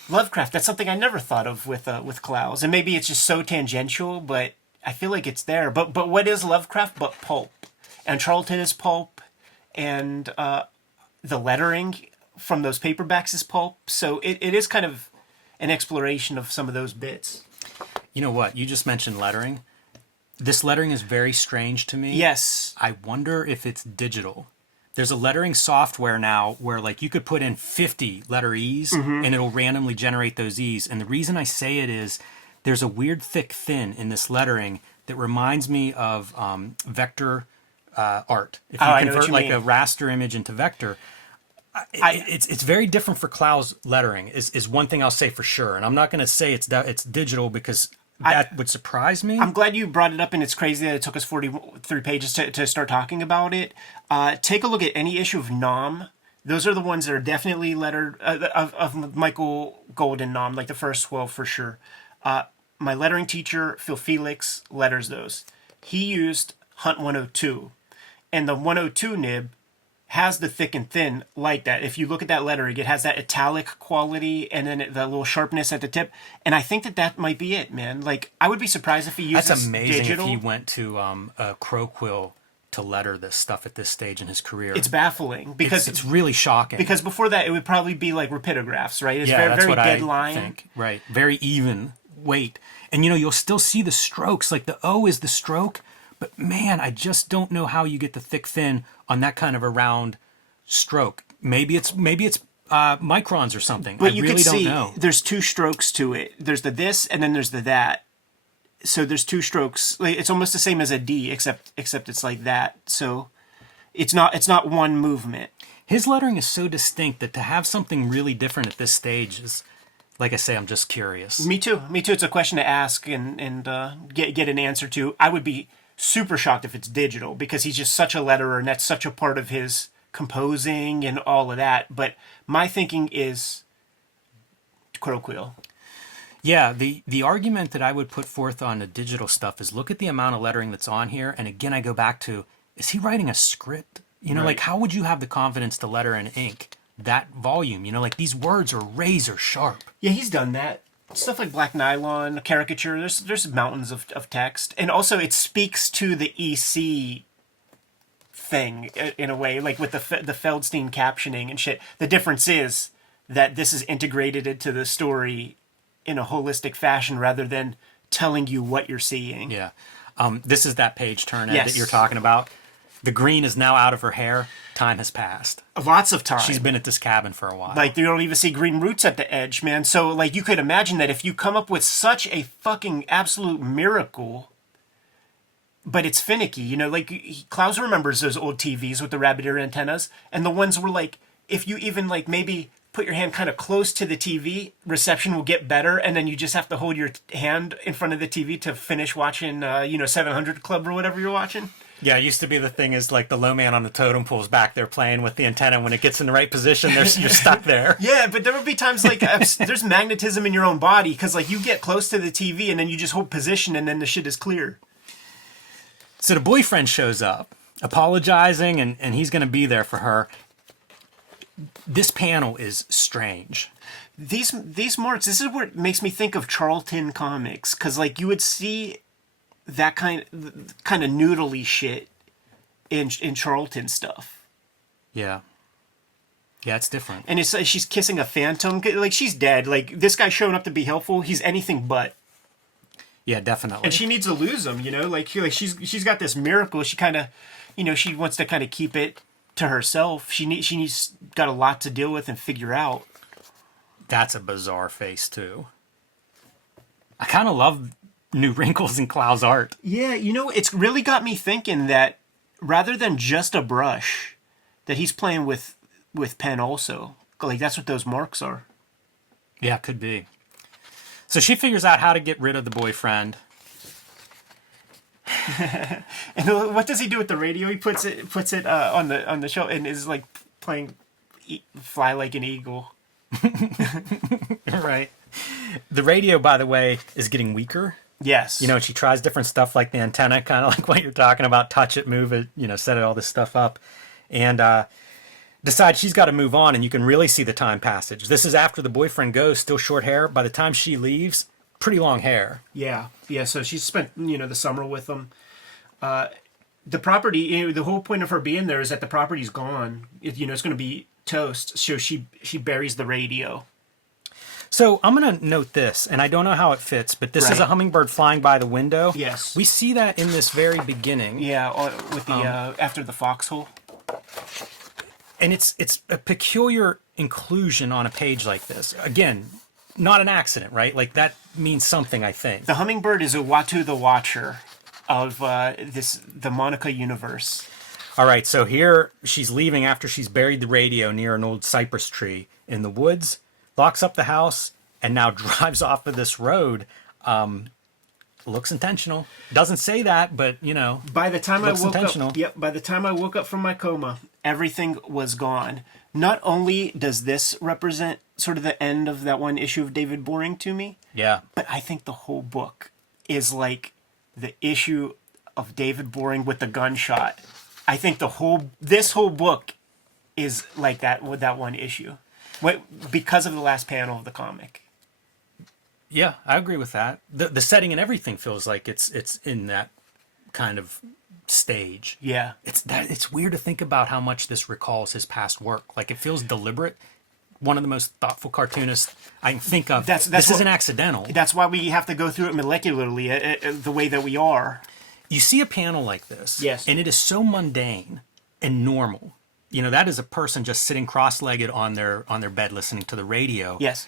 Lovecraft, that's something I never thought of with Clowes, and maybe it's just so tangential, but I feel like it's there. But what is Lovecraft but pulp? And Charlton is pulp, and the lettering from those paperbacks is pulp. So it is kind of an exploration of some of those bits. You know what? You just mentioned lettering. This lettering is very strange to me. Yes. I wonder if it's digital. There's a lettering software now where like you could put in 50 letter E's and it'll randomly generate those E's. And the reason I say it is there's a weird thick thin in this lettering that reminds me of vector art. If you convert like a raster image into vector, it's very different for Clowes lettering is one thing I'll say for sure. And I'm not going to say it's digital because that would surprise me. I'm glad you brought it up, and it's crazy that it took us 43 pages to start talking about it. Take a look at any issue of Nom. Those are the ones that are definitely lettered, of Michael Golden Nom, like the first 12 for sure. My lettering teacher, Phil Felix, letters those. He used Hunt 102. And the 102 nib has the thick and thin like that. If you look at that lettering, it has that italic quality and then the little sharpness at the tip. And I think that might be it, man. Like, I would be surprised if he uses That's amazing digital. If he went to a crow quill to letter this stuff at this stage in his career. It's baffling because it's really shocking. Because before that, it would probably be like rapidographs, right? It's that's very what dead I line. think. Right. Very even weight. And you'll still see the strokes. Like the O is the stroke. But man, I just don't know how you get the thick thin on that kind of a round stroke. Maybe it's microns or something. But I you really can don't see know. There's 2 strokes to it. There's the this and then there's the that. So there's 2 strokes. Like, it's almost the same as a D, except it's like that. So it's not one movement. His lettering is so distinct that to have something really different at this stage is, like I say, I'm just curious. Me too. It's a question to ask and get an answer to. I would be super shocked if it's digital, because he's just such a letterer and that's such a part of his composing and all of that. But my thinking is crow quill. Yeah, the argument that I would put forth on the digital stuff is look at the amount of lettering that's on here. And again, I go back to, is he writing a script? Like how would you have the confidence to letter in ink that volume? Like these words are razor sharp. Yeah, he's done that. stuff like black nylon, caricature. There's mountains of text, and also it speaks to the EC thing in a way, like with the Feldstein captioning and shit. The difference is that this is integrated into the story in a holistic fashion rather than telling you what you're seeing. Yeah. This is that page turn, Ed, Yes. that you're talking about. The green is now out of her hair. Time has passed. Lots of time. She's been at this cabin for a while. Like, you don't even see green roots at the edge, man. So, like, you could imagine that if you come up with such a fucking absolute miracle, but it's finicky, you know, like, Clowes remembers those old TVs with the rabbit ear antennas, and the ones were like, if you even, like, maybe put your hand kind of close to the TV, reception will get better, and then you just have to hold your hand in front of the TV to finish watching, 700 Club or whatever you're watching. Yeah, it used to be the thing is like the low man on the totem pole's back there playing with the antenna. When it gets in the right position, you're stuck there. Yeah, but there would be times like there's magnetism in your own body because like you get close to the TV and then you just hold position and then the shit is clear. So the boyfriend shows up, apologizing, and he's going to be there for her. This panel is strange. These marks, this is what makes me think of Charlton Comics because like you would see that kind of noodly shit in Charlton stuff. Yeah. Yeah, it's different. And it's like she's kissing a phantom. Like, she's dead. Like, this guy showing up to be helpful, he's anything but. Yeah, definitely. And she needs to lose him, you know? Like she's got this miracle. She kind of, she wants to kind of keep it to herself. She's got a lot to deal with and figure out. That's a bizarre face, too. I kind of love new wrinkles in Clowes' art. Yeah, it's really got me thinking that rather than just a brush, that he's playing with pen also. Like, that's what those marks are. Yeah, could be. So she figures out how to get rid of the boyfriend. And what does he do with the radio? He puts it on the show and is like playing Fly Like an Eagle. Right. The radio, by the way, is getting weaker. Yes. She tries different stuff like the antenna, kind of like what you're talking about, touch it, move it, set it, all this stuff up. And decides she's got to move on, and you can really see the time passage. This is after the boyfriend goes, still short hair. By the time she leaves, pretty long hair. Yeah. Yeah, so she spent, the summer with them. The property, the whole point of her being there is that the property's gone. It's going to be toast, so she buries the radio. So I'm going to note this, and I don't know how it fits, but this is a hummingbird flying by the window. Yes. We see that in this very beginning. Yeah, with the after the foxhole. And it's a peculiar inclusion on a page like this. Again, not an accident, right? Like, that means something, I think. The hummingbird is Uatu the Watcher of the Monica universe. All right, so here she's leaving after she's buried the radio near an old cypress tree in the woods, locks up the house, and now drives off of this road. Looks intentional. Doesn't say that, but, By the time looks I woke intentional. up, by the time I woke up from my coma, everything was gone. Not only does this represent sort of the end of that one issue of David Boring to me, Yeah. but I think the whole book is like the issue of David Boring with the gunshot. I think this whole book is like that with that one issue. Because of the last panel of the comic. Yeah, I agree with that. The setting and everything feels like it's in that kind of stage. Yeah. It's weird to think about how much this recalls his past work. Like, it feels deliberate. One of the most thoughtful cartoonists I can think of. This isn't accidental. That's why we have to go through it molecularly, the way that we are. You see a panel like this, yes, and it is so mundane and normal. That is a person just sitting cross-legged on their bed listening to the radio. Yes.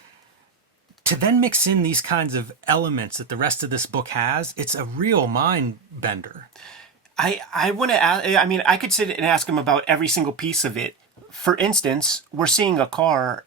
To then mix in these kinds of elements that the rest of this book has, it's a real mind bender. I want to ask, I could sit and ask him about every single piece of it. For instance, we're seeing a car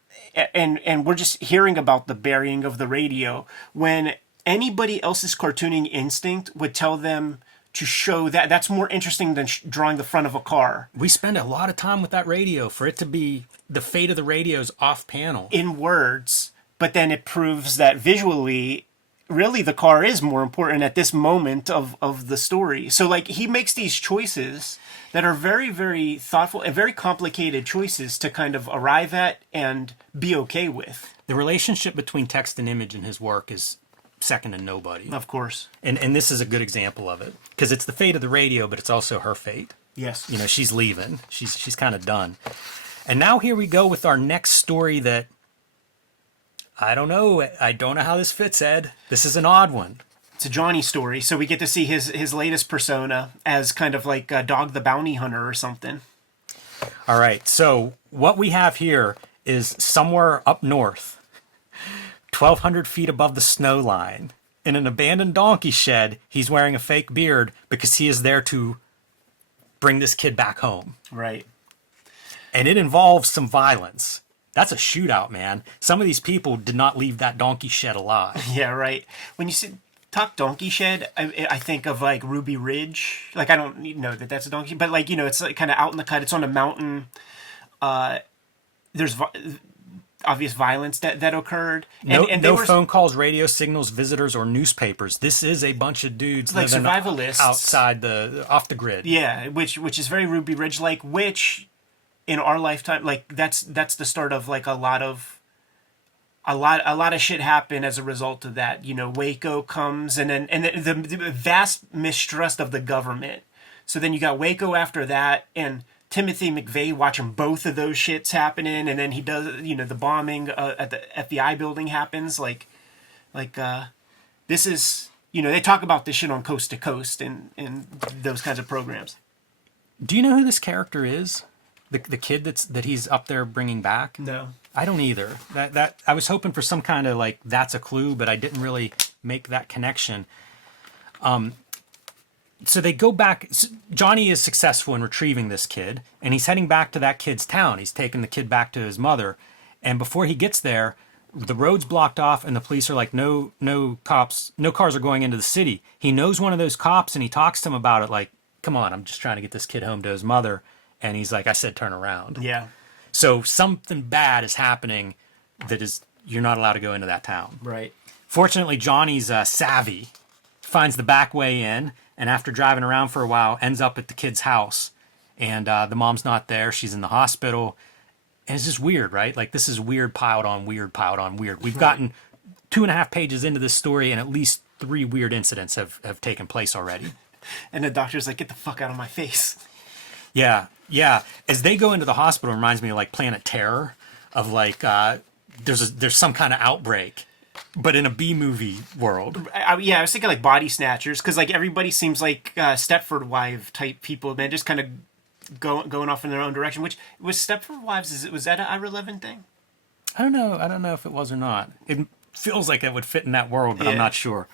and we're just hearing about the burying of the radio when anybody else's cartooning instinct would tell them to show that's more interesting than drawing the front of a car. We spend a lot of time with that radio for it to be the fate of the radio's off panel. In words, but then it proves that visually really the car is more important at this moment of the story. So like he makes these choices that are very, very thoughtful and very complicated choices to kind of arrive at and be okay with. The relationship between text and image in his work is second to nobody. Of course. And this is a good example of it, because it's the fate of the radio, but it's also her fate. Yes. You know, she's leaving. She's kind of done. And now here we go with our next story that I don't know. I don't know how this fits, Ed. This is an odd one. It's a Johnny story, so we get to see his latest persona as kind of like Dog the Bounty Hunter or something. All right. So what we have here is somewhere up north, 1,200 feet above the snow line, in an abandoned donkey shed. He's wearing a fake beard because he is there to bring this kid back home. Right. And it involves some violence. That's a shootout, man. Some of these people did not leave that donkey shed alive. Yeah, right. When you talk donkey shed, I think of like Ruby Ridge. Like I don't know that that's a donkey, but like, you know, it's like kind of out in the cut. It's on a mountain. There's obvious violence that occurred. And no phone calls, radio signals, visitors, or newspapers. This is a bunch of dudes like living survivalists outside off the grid. Yeah, which is very Ruby Ridge like, which in our lifetime, like that's the start of like a lot of shit happened as a result of that. You know, Waco comes and the vast mistrust of the government. So then you got Waco after that, and Timothy McVeigh watching both of those shits happening, and then he does, you know, the bombing at the FBI building happens. Like this is, you know, they talk about this shit on Coast to Coast and those kinds of programs. Do you know who this character is? The kid that he's up there bringing back? No. I don't either. That I was hoping for some kind of like that's a clue, but I didn't really make that connection. So they go back. Johnny is successful in retrieving this kid, and he's heading back to that kid's town. He's taking the kid back to his mother, and before he gets there, the road's blocked off, and the police are like, no cops, no cars are going into the city. He knows one of those cops, and he talks to him about it, like, come on, I'm just trying to get this kid home to his mother, and he's like, I said, turn around. Yeah. So something bad is happening that is, you're not allowed to go into that town. Right. Fortunately, Johnny's savvy, finds the back way in, and after driving around for a while, ends up at the kid's house. And the mom's not there. She's in the hospital. And it's just weird, right? Like, this is weird piled on weird piled on weird. We've gotten 2.5 pages into this story, and at least 3 weird incidents have taken place already. And the doctor's like, get the fuck out of my face. Yeah. As they go into the hospital, it reminds me of like Planet Terror, of like there's some kind of outbreak, but in a B-movie world. I was thinking like Body Snatchers, because like everybody seems like Stepford Wife type people, man, just kind of going off in their own direction. Which was Stepford Wives? Was that an Ira Levin thing? I don't know if it was or not. It feels like it would fit in that world, but Yeah. I'm not sure.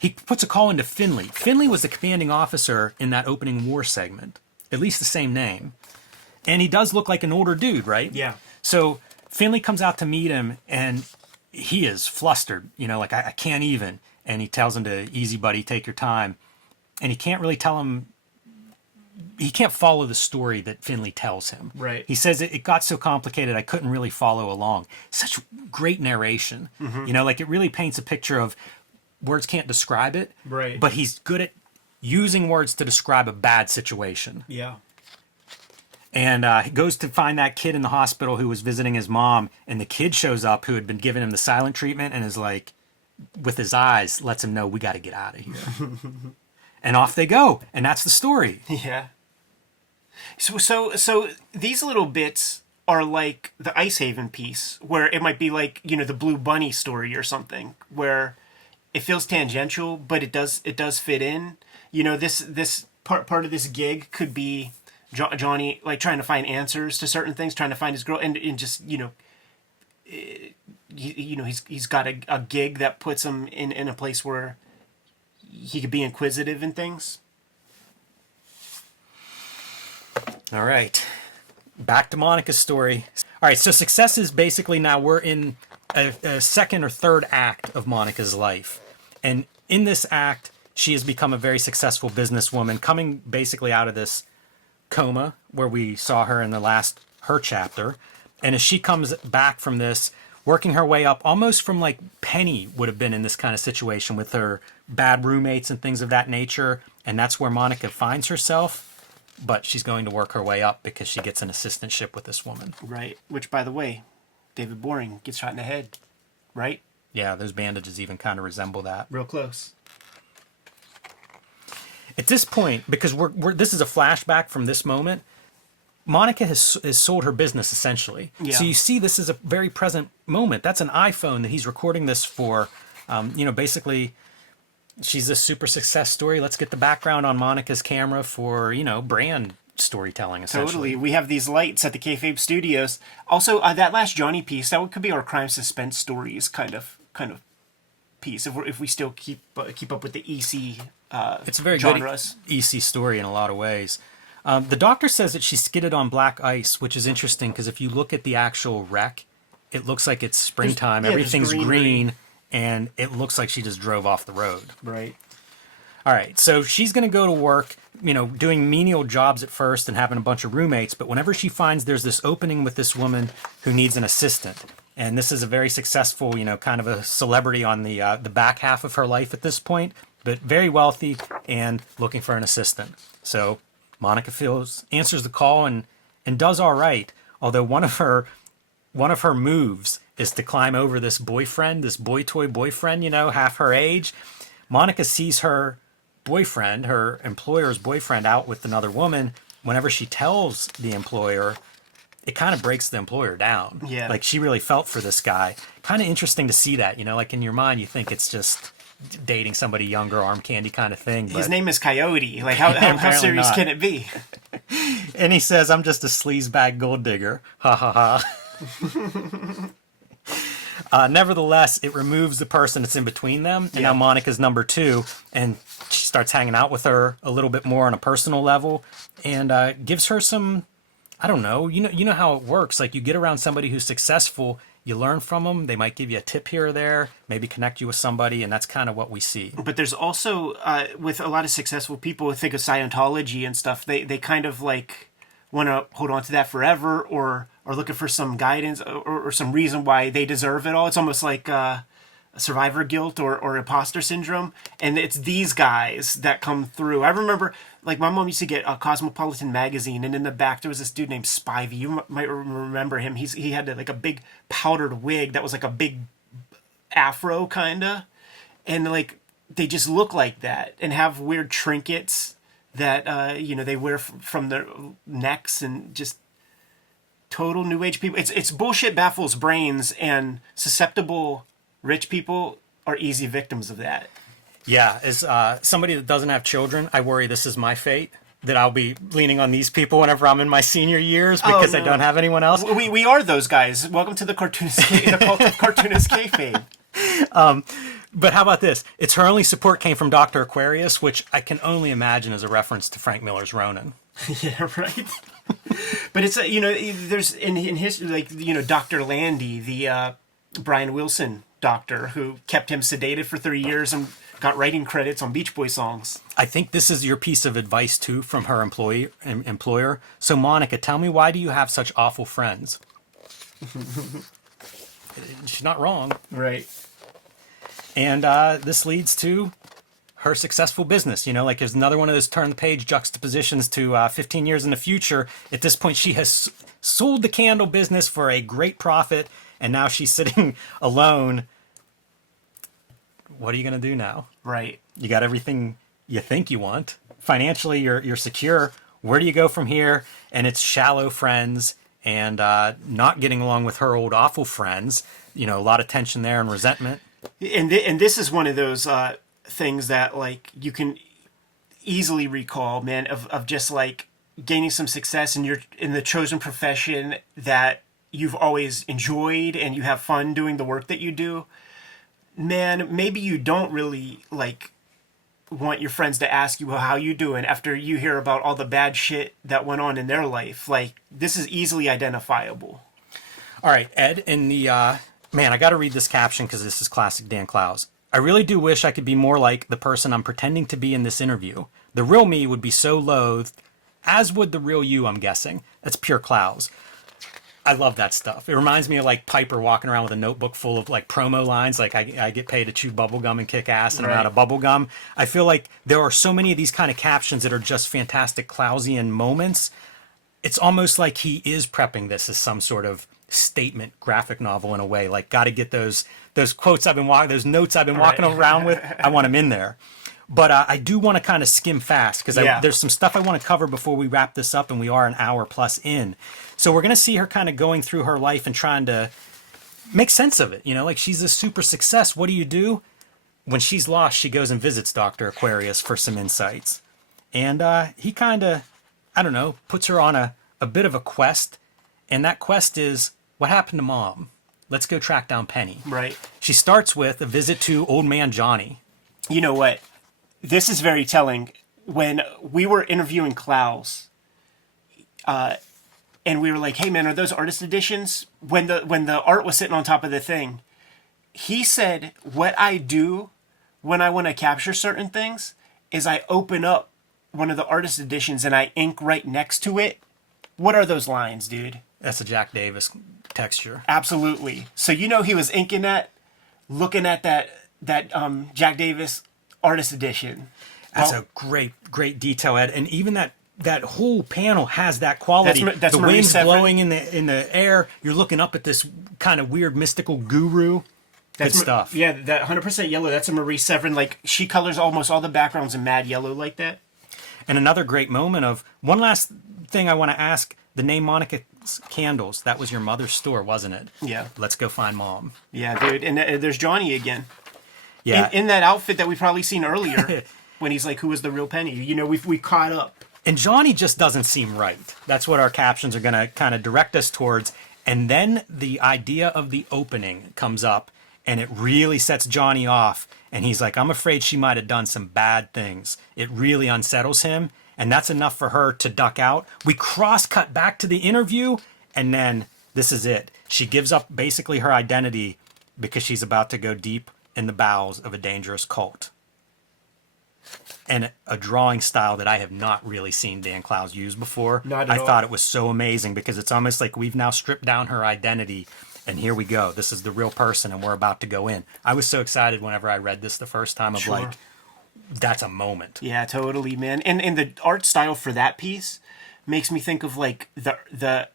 He puts a call into Finley. Finley was the commanding officer in that opening war segment. At least the same name. And he does look like an older dude, right? Yeah. So Finley comes out to meet him, and he is flustered. You know, like, I can't even. And he tells him to, easy, buddy, take your time. And he can't really tell him, he can't follow the story that Finley tells him. Right. He says it got so complicated I couldn't really follow along. Such great narration. Mm-hmm. You know, like, it really paints a picture of words can't describe it. Right. But he's good at using words to describe a bad situation. Yeah. And he goes to find that kid in the hospital who was visiting his mom, and the kid shows up who had been giving him the silent treatment and is like, with his eyes, lets him know, we got to get out of here. And off they go. And that's the story. Yeah. So these little bits are like the Ice Haven piece, where it might be like, you know, the Blue Bunny story or something, where it feels tangential, but it does fit in. You know, this part of this gig could be Johnny like trying to find answers to certain things, trying to find his girl, and just, you know, he's got a gig that puts him in a place where he could be inquisitive and things. All right. Back to Monica's story. All right, so success is basically now we're in a second or third act of Monica's life. And in this act, she has become a very successful businesswoman, coming basically out of this coma where we saw her in her chapter. And as she comes back from this, working her way up almost from like Penny would have been in this kind of situation with her bad roommates and things of that nature. And that's where Monica finds herself. But she's going to work her way up because she gets an assistantship with this woman. Right. Which, by the way, David Boring gets shot in the head. Right? Yeah, those bandages even kind of resemble that. Real close. At this point, because this is a flashback from this moment, Monica has sold her business essentially. Yeah. So you see this is a very present moment. That's an iPhone that he's recording this for. Basically, she's a super success story. Let's get the background on Monica's camera for, brand storytelling, essentially. Totally. We have these lights at the Kayfabe Studios. Also, that last Johnny piece, that could be our crime suspense stories kind of piece. If we still keep up with the EC it's a very genres. Good EC story in a lot of ways. The doctor says that she skidded on black ice, which is interesting because if you look at the actual wreck, it looks like it's springtime. Everything's green, and it looks like she just drove off the road. Right. All right, so she's going to go to work, doing menial jobs at first and having a bunch of roommates. But whenever she finds there's this opening with this woman who needs an assistant, and this is a very successful, kind of a celebrity on the back half of her life at this point, but very wealthy and looking for an assistant. So Monica answers the call and does all right. Although one of her moves is to climb over this boyfriend, this boy toy boyfriend, half her age. Monica sees her boyfriend, her employer's boyfriend, out with another woman. Whenever she tells the employer, it kind of breaks the employer down. Yeah. Like she really felt for this guy. Kind of interesting to see that, like in your mind, you think it's just dating somebody younger, arm candy kind of thing. His name is Coyote. Like how serious can it be? And he says, "I'm just a sleazebag gold digger." Ha ha ha. Nevertheless, it removes the person that's in between them. And now Monica's number 2, and she starts hanging out with her a little bit more on a personal level and gives her some, I don't know, you know how it works. Like you get around somebody who's successful, you learn from them. They might give you a tip here or there, maybe connect you with somebody, and that's kind of what we see. But there's also, with a lot of successful people, think of Scientology and stuff, they kind of like want to hold on to that forever or looking for some guidance or some reason why they deserve it all. It's almost like survivor guilt or imposter syndrome. And it's these guys that come through. I remember, like, my mom used to get a Cosmopolitan magazine, and in the back there was this dude named Spivey. You might remember him. He had like a big powdered wig that was like a big afro kinda, and like they just look like that and have weird trinkets that they wear from their necks, and just total new age people. It's bullshit baffles brains, and susceptible rich people are easy victims of that. Yeah, as somebody that doesn't have children, I worry this is my fate, that I'll be leaning on these people whenever I'm in my senior years because I don't have anyone else. We are those guys. Welcome to the Cartoonist, the cult of Cartoonist Kayfabe. But how about this? It's her only support came from Dr. Aquarius, which I can only imagine is a reference to Frank Miller's Ronin. Yeah, right. But it's there's in history, like Dr. Landy, the Brian Wilson doctor who kept him sedated for 3 years and got writing credits on Beach Boy songs. I think this is your piece of advice too from her employer. So Monica, tell me, why do you have such awful friends? She's not wrong. Right. And this leads to her successful business. Like there's another one of those turn the page juxtapositions to 15 years in the future. At this point, she has sold the candle business for a great profit, and now she's sitting alone. What are you going to do now? Right. You got everything you think you want. Financially, you're secure. Where do you go from here? And it's shallow friends and not getting along with her old awful friends. A lot of tension there and resentment. And this is one of those things that like you can easily recall, man, of just like gaining some success in the chosen profession that you've always enjoyed and you have fun doing the work that you do. Man, maybe you don't really like want your friends to ask you, well, how you doing, after you hear about all the bad shit that went on in their life. Like, this is easily identifiable. All right, Ed, in the man, I got to read this caption because this is classic Dan Clowes. I really do wish I could be more like the person I'm pretending to be in this interview. The real me would be so loathed, as would the real you, I'm guessing. That's pure Clowes. I love that stuff. It reminds me of like Piper walking around with a notebook full of like promo lines, like I get paid to chew bubble gum and kick ass, and I'm out of bubble gum. I feel like there are so many of these kind of captions that are just fantastic Clowesian moments. It's almost like he is prepping this as some sort of statement graphic novel in a way. Like, got to get those quotes I've been walking, those notes I've been walking around with. I want them in there. But I do want to kind of skim fast because there's some stuff I want to cover before we wrap this up, and we are an hour plus in. So we're going to see her kind of going through her life and trying to make sense of it. You know, like she's a super success. What do? When she's lost, she goes and visits Dr. Aquarius for some insights. And he kind of, I don't know, puts her on a bit of a quest. And that quest is, what happened to Mom? Let's go track down Penny. Right. She starts with a visit to Old Man Johnny. You know what? This is very telling. When we were interviewing Clowes, and we were like, "Hey, man, are those artist editions?" When the art was sitting on top of the thing, he said, "What I do when I want to capture certain things is I open up one of the artist editions and I ink right next to it." What are those lines, dude? That's a Jack Davis texture. Absolutely. So you know he was inking that, looking at that Jack Davis artist edition. That's a great detail, Ed. And even that whole panel has that quality. That's the Marie wind's Severin. blowing in the air. You're looking up at this kind of weird mystical guru. That's good stuff. Yeah, that 100% yellow. That's a Marie Severin. Like, she colors almost all the backgrounds in mad yellow like that. And another great moment of one last thing I want to ask. The name Monica's Candles. That was your mother's store, wasn't it? Yeah. Let's go find Mom. Yeah, dude. And there's Johnny again. Yeah. In that outfit that we probably seen earlier when he's like, who was the real Penny? You know, we caught up. And Johnny just doesn't seem right. That's what our captions are going to kind of direct us towards. And then the idea of the opening comes up, and it really sets Johnny off. And he's like, I'm afraid she might have done some bad things. It really unsettles him. And that's enough for her to duck out. We cross-cut back to the interview, and then this is it. She gives up basically her identity because she's about to go deep in the bowels of a dangerous cult. And a drawing style that I have not really seen Dan Clowes use before. Not at all. I thought it was so amazing because it's almost like we've now stripped down her identity, and here we go. This is the real person, and we're about to go in. I was so excited whenever I read this the first time of like, that's a moment. Yeah, totally, man. And the art style for that piece makes me think of like the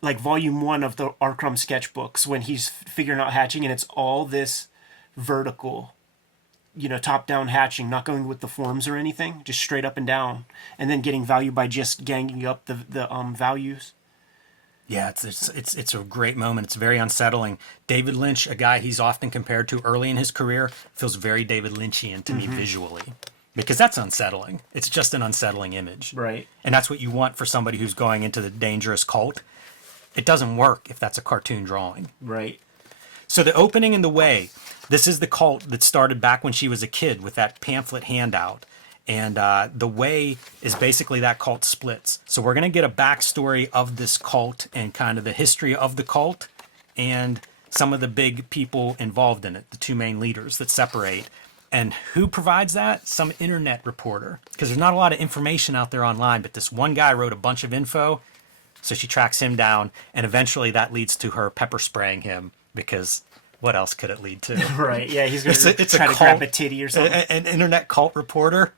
like volume 1 of the Arkham sketchbooks when he's figuring out hatching, and it's all this vertical, you know, top-down hatching, not going with the forms or anything, just straight up and down, and then getting value by just ganging up the values. Yeah, it's a great moment. It's very unsettling. David Lynch, a guy he's often compared to early in his career, feels very David Lynchian to me visually. Because that's unsettling. It's just an unsettling image. Right. And that's what you want for somebody who's going into the dangerous cult. It doesn't work if that's a cartoon drawing. Right. So the opening and the way, this is the cult that started back when she was a kid with that pamphlet handout. And the way is basically that cult splits. So we're going to get a backstory of this cult and kind of the history of the cult and some of the big people involved in it, the two main leaders that separate. And who provides that? Some internet reporter. Because there's not a lot of information out there online, but this one guy wrote a bunch of info. So she tracks him down, and eventually that leads to her pepper spraying him, because what else could it lead to? Right, yeah, he's going to try to cult, grab a titty or something. An internet cult reporter?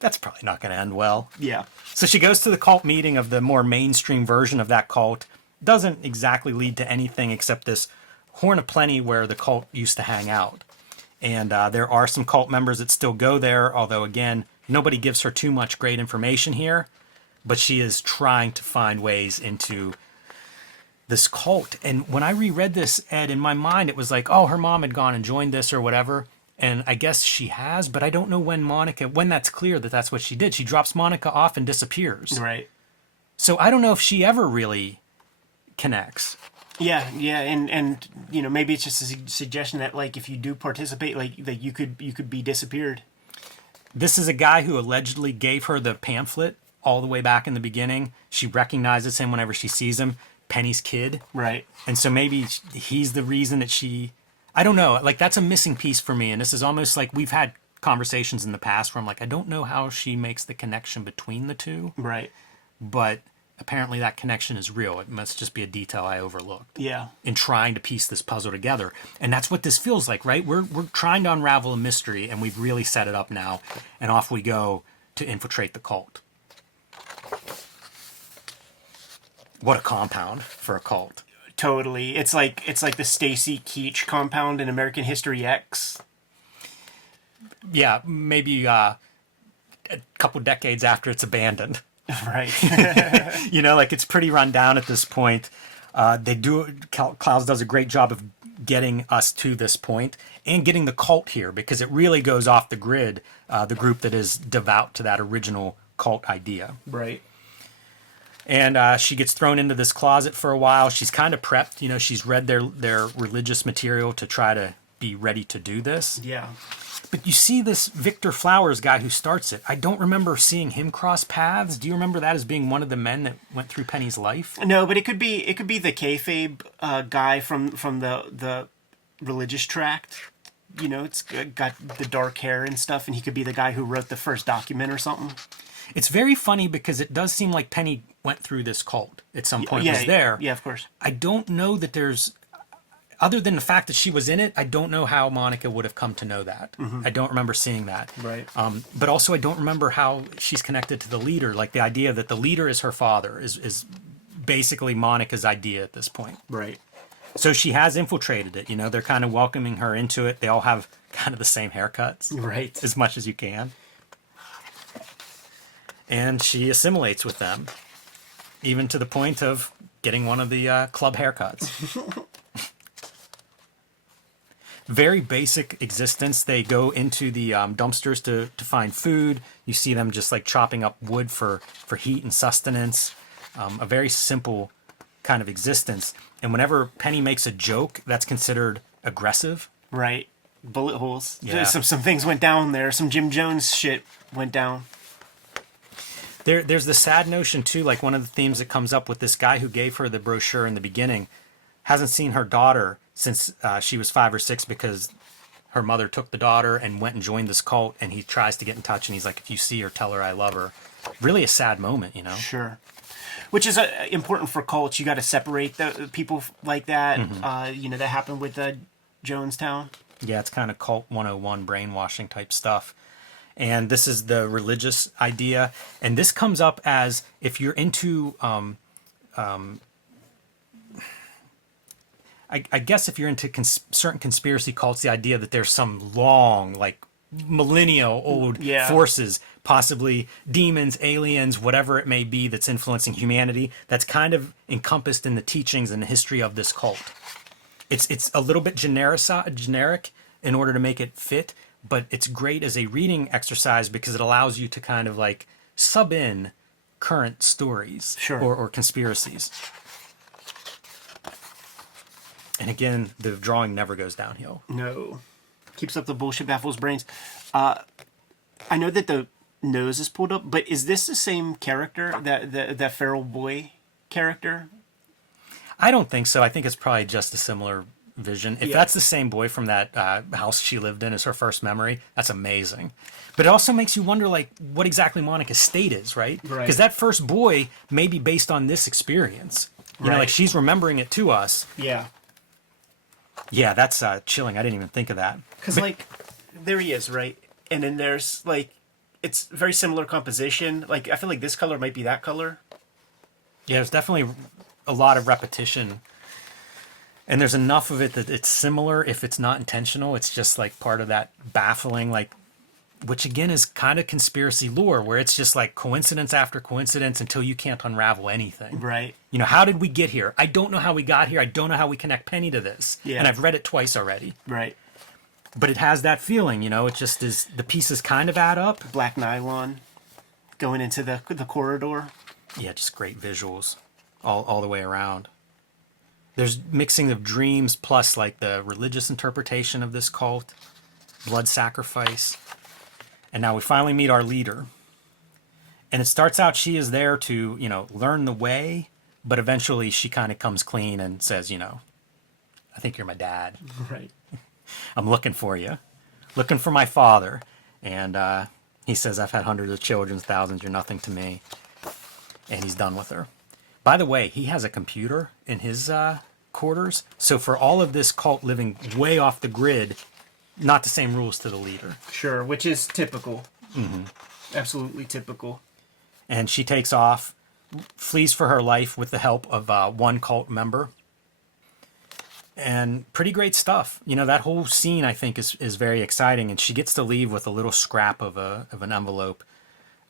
That's probably not going to end well. Yeah. So she goes to the cult meeting of the more mainstream version of that cult. Doesn't exactly lead to anything except this Horn of Plenty where the cult used to hang out. And there are some cult members that still go there, although, again, nobody gives her too much great information here. But she is trying to find ways into this cult. And when I reread this, Ed, in my mind, it was like, oh, her mom had gone and joined this or whatever. And I guess she has, but I don't know when that's clear that that's what she did. She drops Monica off and disappears. Right. So I don't know if she ever really connects. Yeah, and you know, maybe it's just a suggestion that like if you do participate, like you could be disappeared. This is a guy who allegedly gave her the pamphlet all the way back in the beginning. She recognizes him whenever she sees him. Penny's kid. Right. And so maybe he's the reason that she... I don't know. Like, that's a missing piece for me. And this is almost like we've had conversations in the past where I'm like, I don't know how she makes the connection between the two. Right. But apparently that connection is real. It must just be a detail I overlooked. Yeah. In trying to piece this puzzle together. And that's what this feels like, right? We're trying to unravel a mystery, and we've really set it up now. And off we go to infiltrate the cult. What a compound for a cult. Totally. It's like the Stacy Keach compound in American History X. Yeah, maybe a couple decades after it's abandoned. Right. You know, like it's pretty run down at this point. Clowes does a great job of getting us to this point and getting the cult here, because it really goes off the grid, the group that is devout to that original cult idea. Right. And she gets thrown into this closet for a while. She's kind of prepped. You know, she's read their religious material to try to be ready to do this. Yeah. But you see this Victor Flowers guy who starts it. I don't remember seeing him cross paths. Do you remember that as being one of the men that went through Penny's life? No, but it could be the Kayfabe guy from the religious tract. You know, it's got the dark hair and stuff, and he could be the guy who wrote the first document or something. It's very funny because it does seem like Penny went through this cult at some point. Yeah, Was there. Yeah, of course. I don't know that there's, other than the fact that she was in it, I don't know how Monica would have come to know that. Mm-hmm. I don't remember seeing that. Right. But also I don't remember how she's connected to the leader. Like the idea that the leader is her father is basically Monica's idea at this point. Right. So she has infiltrated it. You know, they're kind of welcoming her into it. They all have kind of the same haircuts. Right. As much as you can. And she assimilates with them, even to the point of getting one of the club haircuts. Very basic existence. They go into the dumpsters to find food. You see them just like chopping up wood for heat and sustenance. A very simple kind of existence. And whenever Penny makes a joke, that's considered aggressive. Right. Bullet holes. Yeah. Some things went down there. Some Jim Jones shit went down. There's the sad notion, too, like one of the themes that comes up with this guy who gave her the brochure in the beginning, hasn't seen her daughter since she was 5 or 6 because her mother took the daughter and went and joined this cult, and he tries to get in touch, and he's like, if you see her, tell her I love her. Really a sad moment, you know? Sure. Which is important for cults. You got to separate the people like that. Mm-hmm. You know, that happened with Jonestown. Yeah, it's kind of cult 101 brainwashing type stuff. And this is the religious idea. And this comes up as if you're into, I guess if you're into certain conspiracy cults, the idea that there's some long, like millennial old forces, possibly demons, aliens, whatever it may be that's influencing humanity, that's kind of encompassed in the teachings and the history of this cult. It's a little bit generic in order to make it fit, but it's great as a reading exercise because it allows you to kind of like sub in current stories or conspiracies. And again, the drawing never goes downhill. No. Keeps up the bullshit, baffles brains. I know that the nose is pulled up, but is this the same character, that feral boy character? I don't think so. I think it's probably just a similar vision. If that's the same boy from that house she lived in as her first memory, that's amazing. But it also makes you wonder, like, what exactly Monica's state is, right? Because that first boy may be based on this experience. You know, like she's remembering it to us. Yeah. Yeah, that's chilling. I didn't even think of that. Because, like, there he is, right? And then there's, like, it's very similar composition. Like, I feel like this color might be that color. Yeah, there's definitely a lot of repetition. And there's enough of it that it's similar if it's not intentional. It's just, like, part of that baffling, like, which, again, is kind of conspiracy lore, where it's just, like, coincidence after coincidence until you can't unravel anything. Right. You know, how did we get here? I don't know how we got here. I don't know how we connect Penny to this. Yeah. And I've read it twice already. Right. But it has that feeling, you know, it just is, the pieces kind of add up. Black nylon going into the corridor. Yeah, just great visuals all the way around. There's mixing of dreams plus like the religious interpretation of this cult, blood sacrifice. And now we finally meet our leader. And it starts out she is there to, you know, learn the way, but eventually she kind of comes clean and says, you know, I think you're my dad. Right. I'm looking for you. Looking for my father. And he says, I've had hundreds of children, thousands, you're nothing to me. And he's done with her. By the way, he has a computer in his quarters. So for all of this cult living way off the grid, not the same rules to the leader. Sure, which is typical. Mm-hmm. Absolutely typical. And she takes off, flees for her life with the help of one cult member. And pretty great stuff. You know, that whole scene, I think, is very exciting. And she gets to leave with a little scrap of an envelope,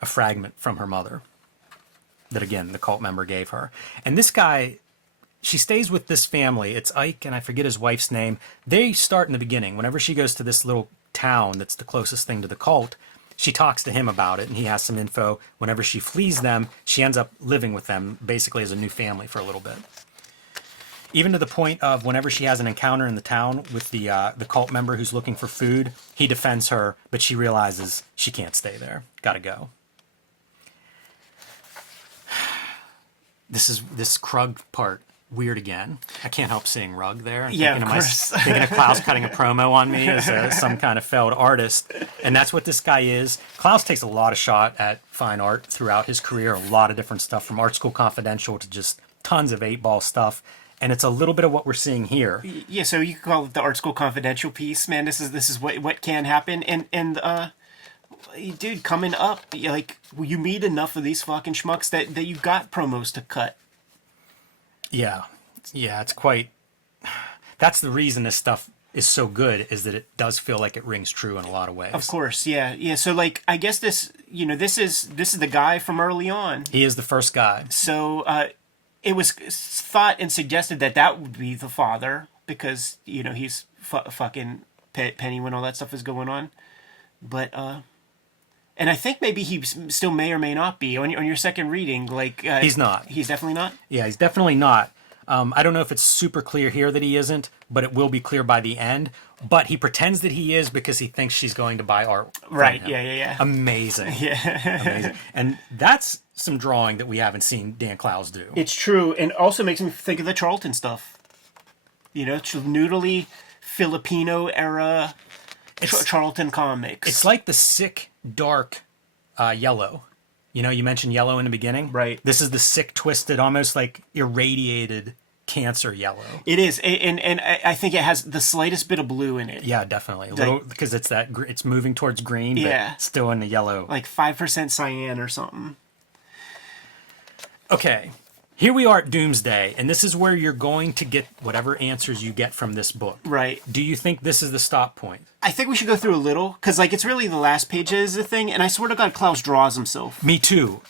a fragment from her mother that, again, the cult member gave her. And this guy, she stays with this family. It's Ike, and I forget his wife's name. They start in the beginning. Whenever she goes to this little town that's the closest thing to the cult, she talks to him about it, and he has some info. Whenever she flees them, she ends up living with them, basically as a new family for a little bit. Even to the point of whenever she has an encounter in the town with the cult member who's looking for food, he defends her, but she realizes she can't stay there. Gotta go. This Krug part, weird again. I can't help seeing Rug there. Yeah, of course. Thinking of Clowes cutting a promo on me as some kind of failed artist. And that's what this guy is. Clowes takes a lot of shot at fine art throughout his career. A lot of different stuff, from Art School Confidential to just tons of 8-ball stuff. And it's a little bit of what we're seeing here. Yeah, so you could call it the Art School Confidential piece, man. This is what can happen, and dude, coming up, like, you meet enough of these fucking schmucks that you got promos to cut. Yeah, it's quite. That's the reason this stuff is so good, is that it does feel like it rings true in a lot of ways. Of course, yeah. So, like, I guess this is the guy from early on. He is the first guy. So, it was thought and suggested that would be the father, because, you know, he's fucking Penny when all that stuff is going on. But, and I think maybe he still may or may not be on your second reading. Like, he's not. He's definitely not? Yeah, he's definitely not. I don't know if it's super clear here that he isn't, but it will be clear by the end. But he pretends that he is because he thinks she's going to buy art. Right, yeah. Amazing. Yeah. Amazing. And that's some drawing that we haven't seen Dan Clowes do. It's true, and also makes me think of the Charlton stuff. You know, noodly Filipino era Charlton comics. It's like the sick, dark yellow. You know, you mentioned yellow in the beginning. Right. This is the sick, twisted, almost like irradiated cancer yellow. It is, and I think it has the slightest bit of blue in it. Yeah, definitely. A little, because it's moving towards green, but still in the yellow. Like 5% cyan or something. Okay, here we are at Doomsday, and this is where you're going to get whatever answers you get from this book. Right. Do you think this is the stop point? I think we should go through a little, because, like, it's really the last page is the thing, and I swear to God, Clowes draws himself. Me too.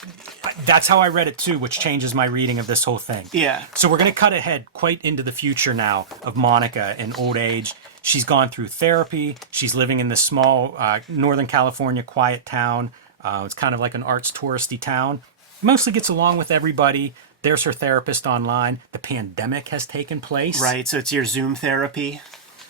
That's how I read it too, which changes my reading of this whole thing. Yeah. So we're going to cut ahead quite into the future now of Monica in old age. She's gone through therapy. She's living in this small Northern California quiet town. It's kind of like an arts touristy town. Mostly gets along with everybody. There's her therapist online. The pandemic has taken place. Right, so it's your Zoom therapy.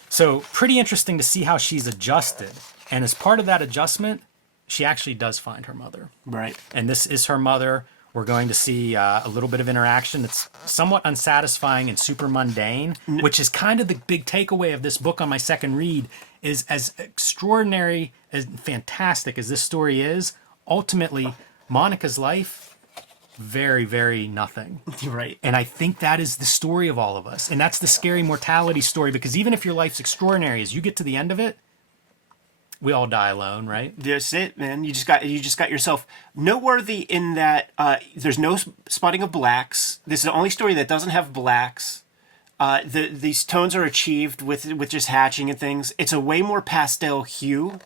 So pretty interesting to see how she's adjusted. And as part of that adjustment, she actually does find her mother. Right. And this is her mother. We're going to see a little bit of interaction that's somewhat unsatisfying and super mundane, which is kind of the big takeaway of this book on my second read, is as extraordinary and fantastic as this story is, ultimately, Monica's life, very, very nothing. Right. And I think that is the story of all of us. And that's the scary mortality story, because even if your life's extraordinary, as you get to the end of it, we all die alone, right? That's it, man. You just got yourself noteworthy in that there's no spotting of blacks. This is the only story that doesn't have blacks. These tones are achieved with just hatching and things. It's a way more pastel hue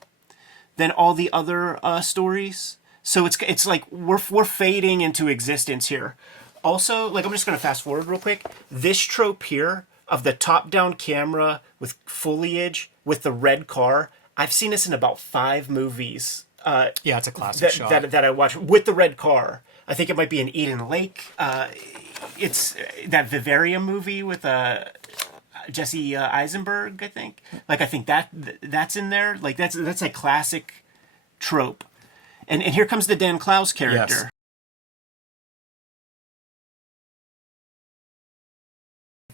than all the other stories. So it's like we're fading into existence here. Also, like, I'm just going to fast forward real quick. This trope here of the top-down camera with foliage with the red car, I've seen this in about 5 movies. Yeah, it's a classic shot. That I watched with the red car. I think it might be in Eden Lake. It's that Vivarium movie with Jesse Eisenberg, I think. Like, I think that's in there. Like, that's a classic trope. And here comes the Dan Clowes character. Yes.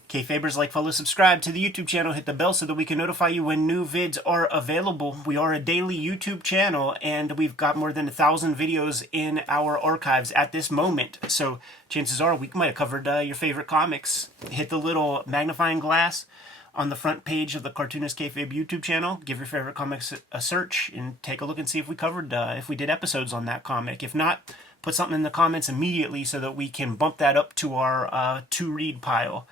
Kayfabers, like, follow, subscribe to the YouTube channel. Hit the bell so that we can notify you when new vids are available. We are a daily YouTube channel, and we've got more than 1,000 videos in our archives at this moment. So chances are we might have covered your favorite comics. Hit the little magnifying glass on the front page of the Cartoonist Kayfabe YouTube channel. Give your favorite comics a search and take a look and see if we covered, if we did episodes on that comic. If not, put something in the comments immediately so that we can bump that up to our to-read pile.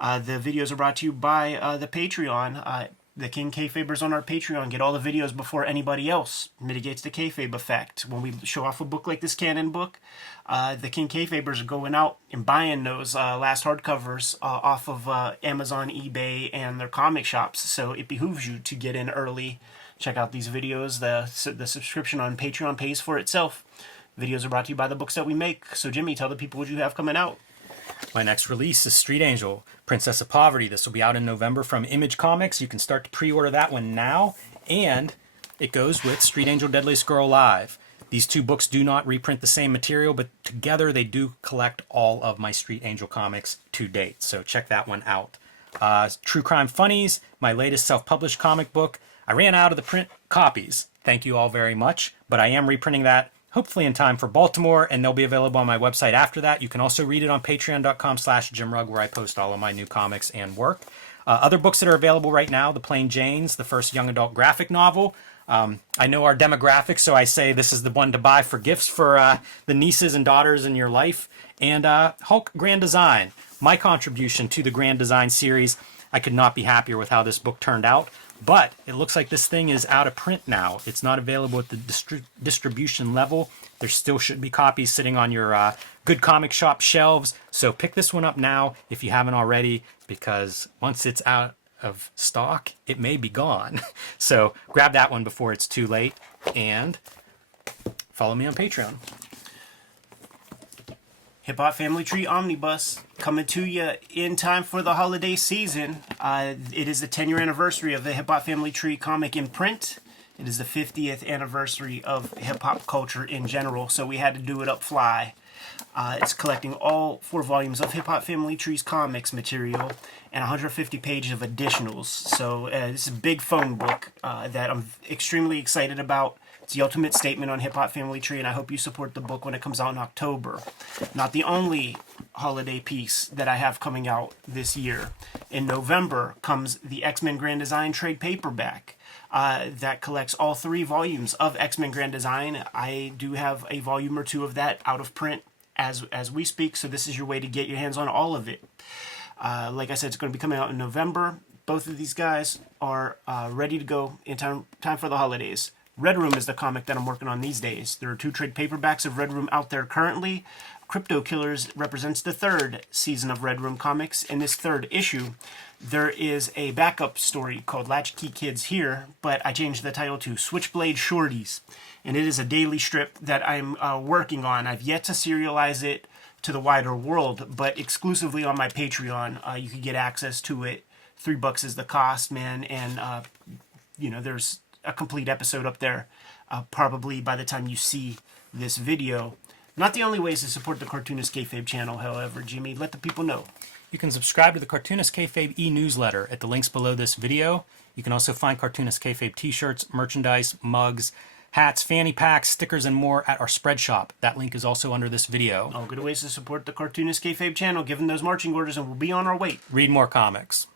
The videos are brought to you by the Patreon. The King Kayfabers on our Patreon get all the videos before anybody else. Mitigates the kayfabe effect. When we show off a book like this canon book, the King Kayfabers are going out and buying those last hardcovers off of Amazon, eBay, and their comic shops. So it behooves you to get in early. Check out these videos. The subscription on Patreon pays for itself. Videos are brought to you by the books that we make. So Jimmy, tell the people what you have coming out. My next release is Street Angel, Princess of Poverty. This will be out in November from Image Comics. You can start to pre-order that one now, and it goes with Street Angel, Deadliest Girl Live. These two books do not reprint the same material, but together they do collect all of my Street Angel comics to date, so check that one out. True Crime Funnies, my latest self-published comic book. I ran out of the print copies. Thank you all very much, but I am reprinting that hopefully in time for Baltimore, and they'll be available on my website after that. You can also read it on patreon.com/JimRugg, where I post all of my new comics and work. Other books that are available right now, The Plain Janes, the first young adult graphic novel. I know our demographics, so I say this is the one to buy for gifts for the nieces and daughters in your life. And Hulk Grand Design, my contribution to the Grand Design series. I could not be happier with how this book turned out. But it looks like this thing is out of print now. It's not available at the distribution level. There still should be copies sitting on your good comic shop shelves. So pick this one up now if you haven't already, because once it's out of stock, it may be gone. So grab that one before it's too late, and follow me on Patreon. Hip Hop Family Tree Omnibus coming to you in time for the holiday season. It is the 10-year anniversary of the Hip Hop Family Tree comic in print. It is the 50th anniversary of hip hop culture in general, so we had to do it up fly. It's collecting all 4 volumes of Hip Hop Family Tree's comics material and 150 pages of additionals. So this is a big phone book that I'm extremely excited about. It's the ultimate statement on Hip Hop Family Tree, and I hope you support the book when it comes out in October. Not the only holiday piece that I have coming out this year. In November comes the X-Men Grand Design trade paperback that collects all 3 volumes of X-Men Grand Design. I do have a volume or 2 of that out of print as we speak, so this is your way to get your hands on all of it. Like I said, it's going to be coming out in November. Both of these guys are ready to go in time for the holidays. Red Room is the comic that I'm working on these days. There are 2 trade paperbacks of Red Room out there currently. Crypto Killers represents the 3rd season of Red Room comics. In this 3rd issue, there is a backup story called Latchkey Kids here, but I changed the title to Switchblade Shorties. And it is a daily strip that I'm working on. I've yet to serialize it to the wider world, but exclusively on my Patreon, you can get access to it. $3 is the cost, man, and there's a complete episode up there probably by the time you see this video. Not the only ways to support the Cartoonist Kayfabe channel, however, Jimmy. Let the people know. You can subscribe to the Cartoonist Kayfabe e-newsletter at the links below this video. You can also find Cartoonist Kayfabe t-shirts, merchandise, mugs, hats, fanny packs, stickers, and more at our spread shop. That link is also under this video. All good ways to support the Cartoonist Kayfabe channel. Give them those marching orders and we'll be on our way. Read more comics.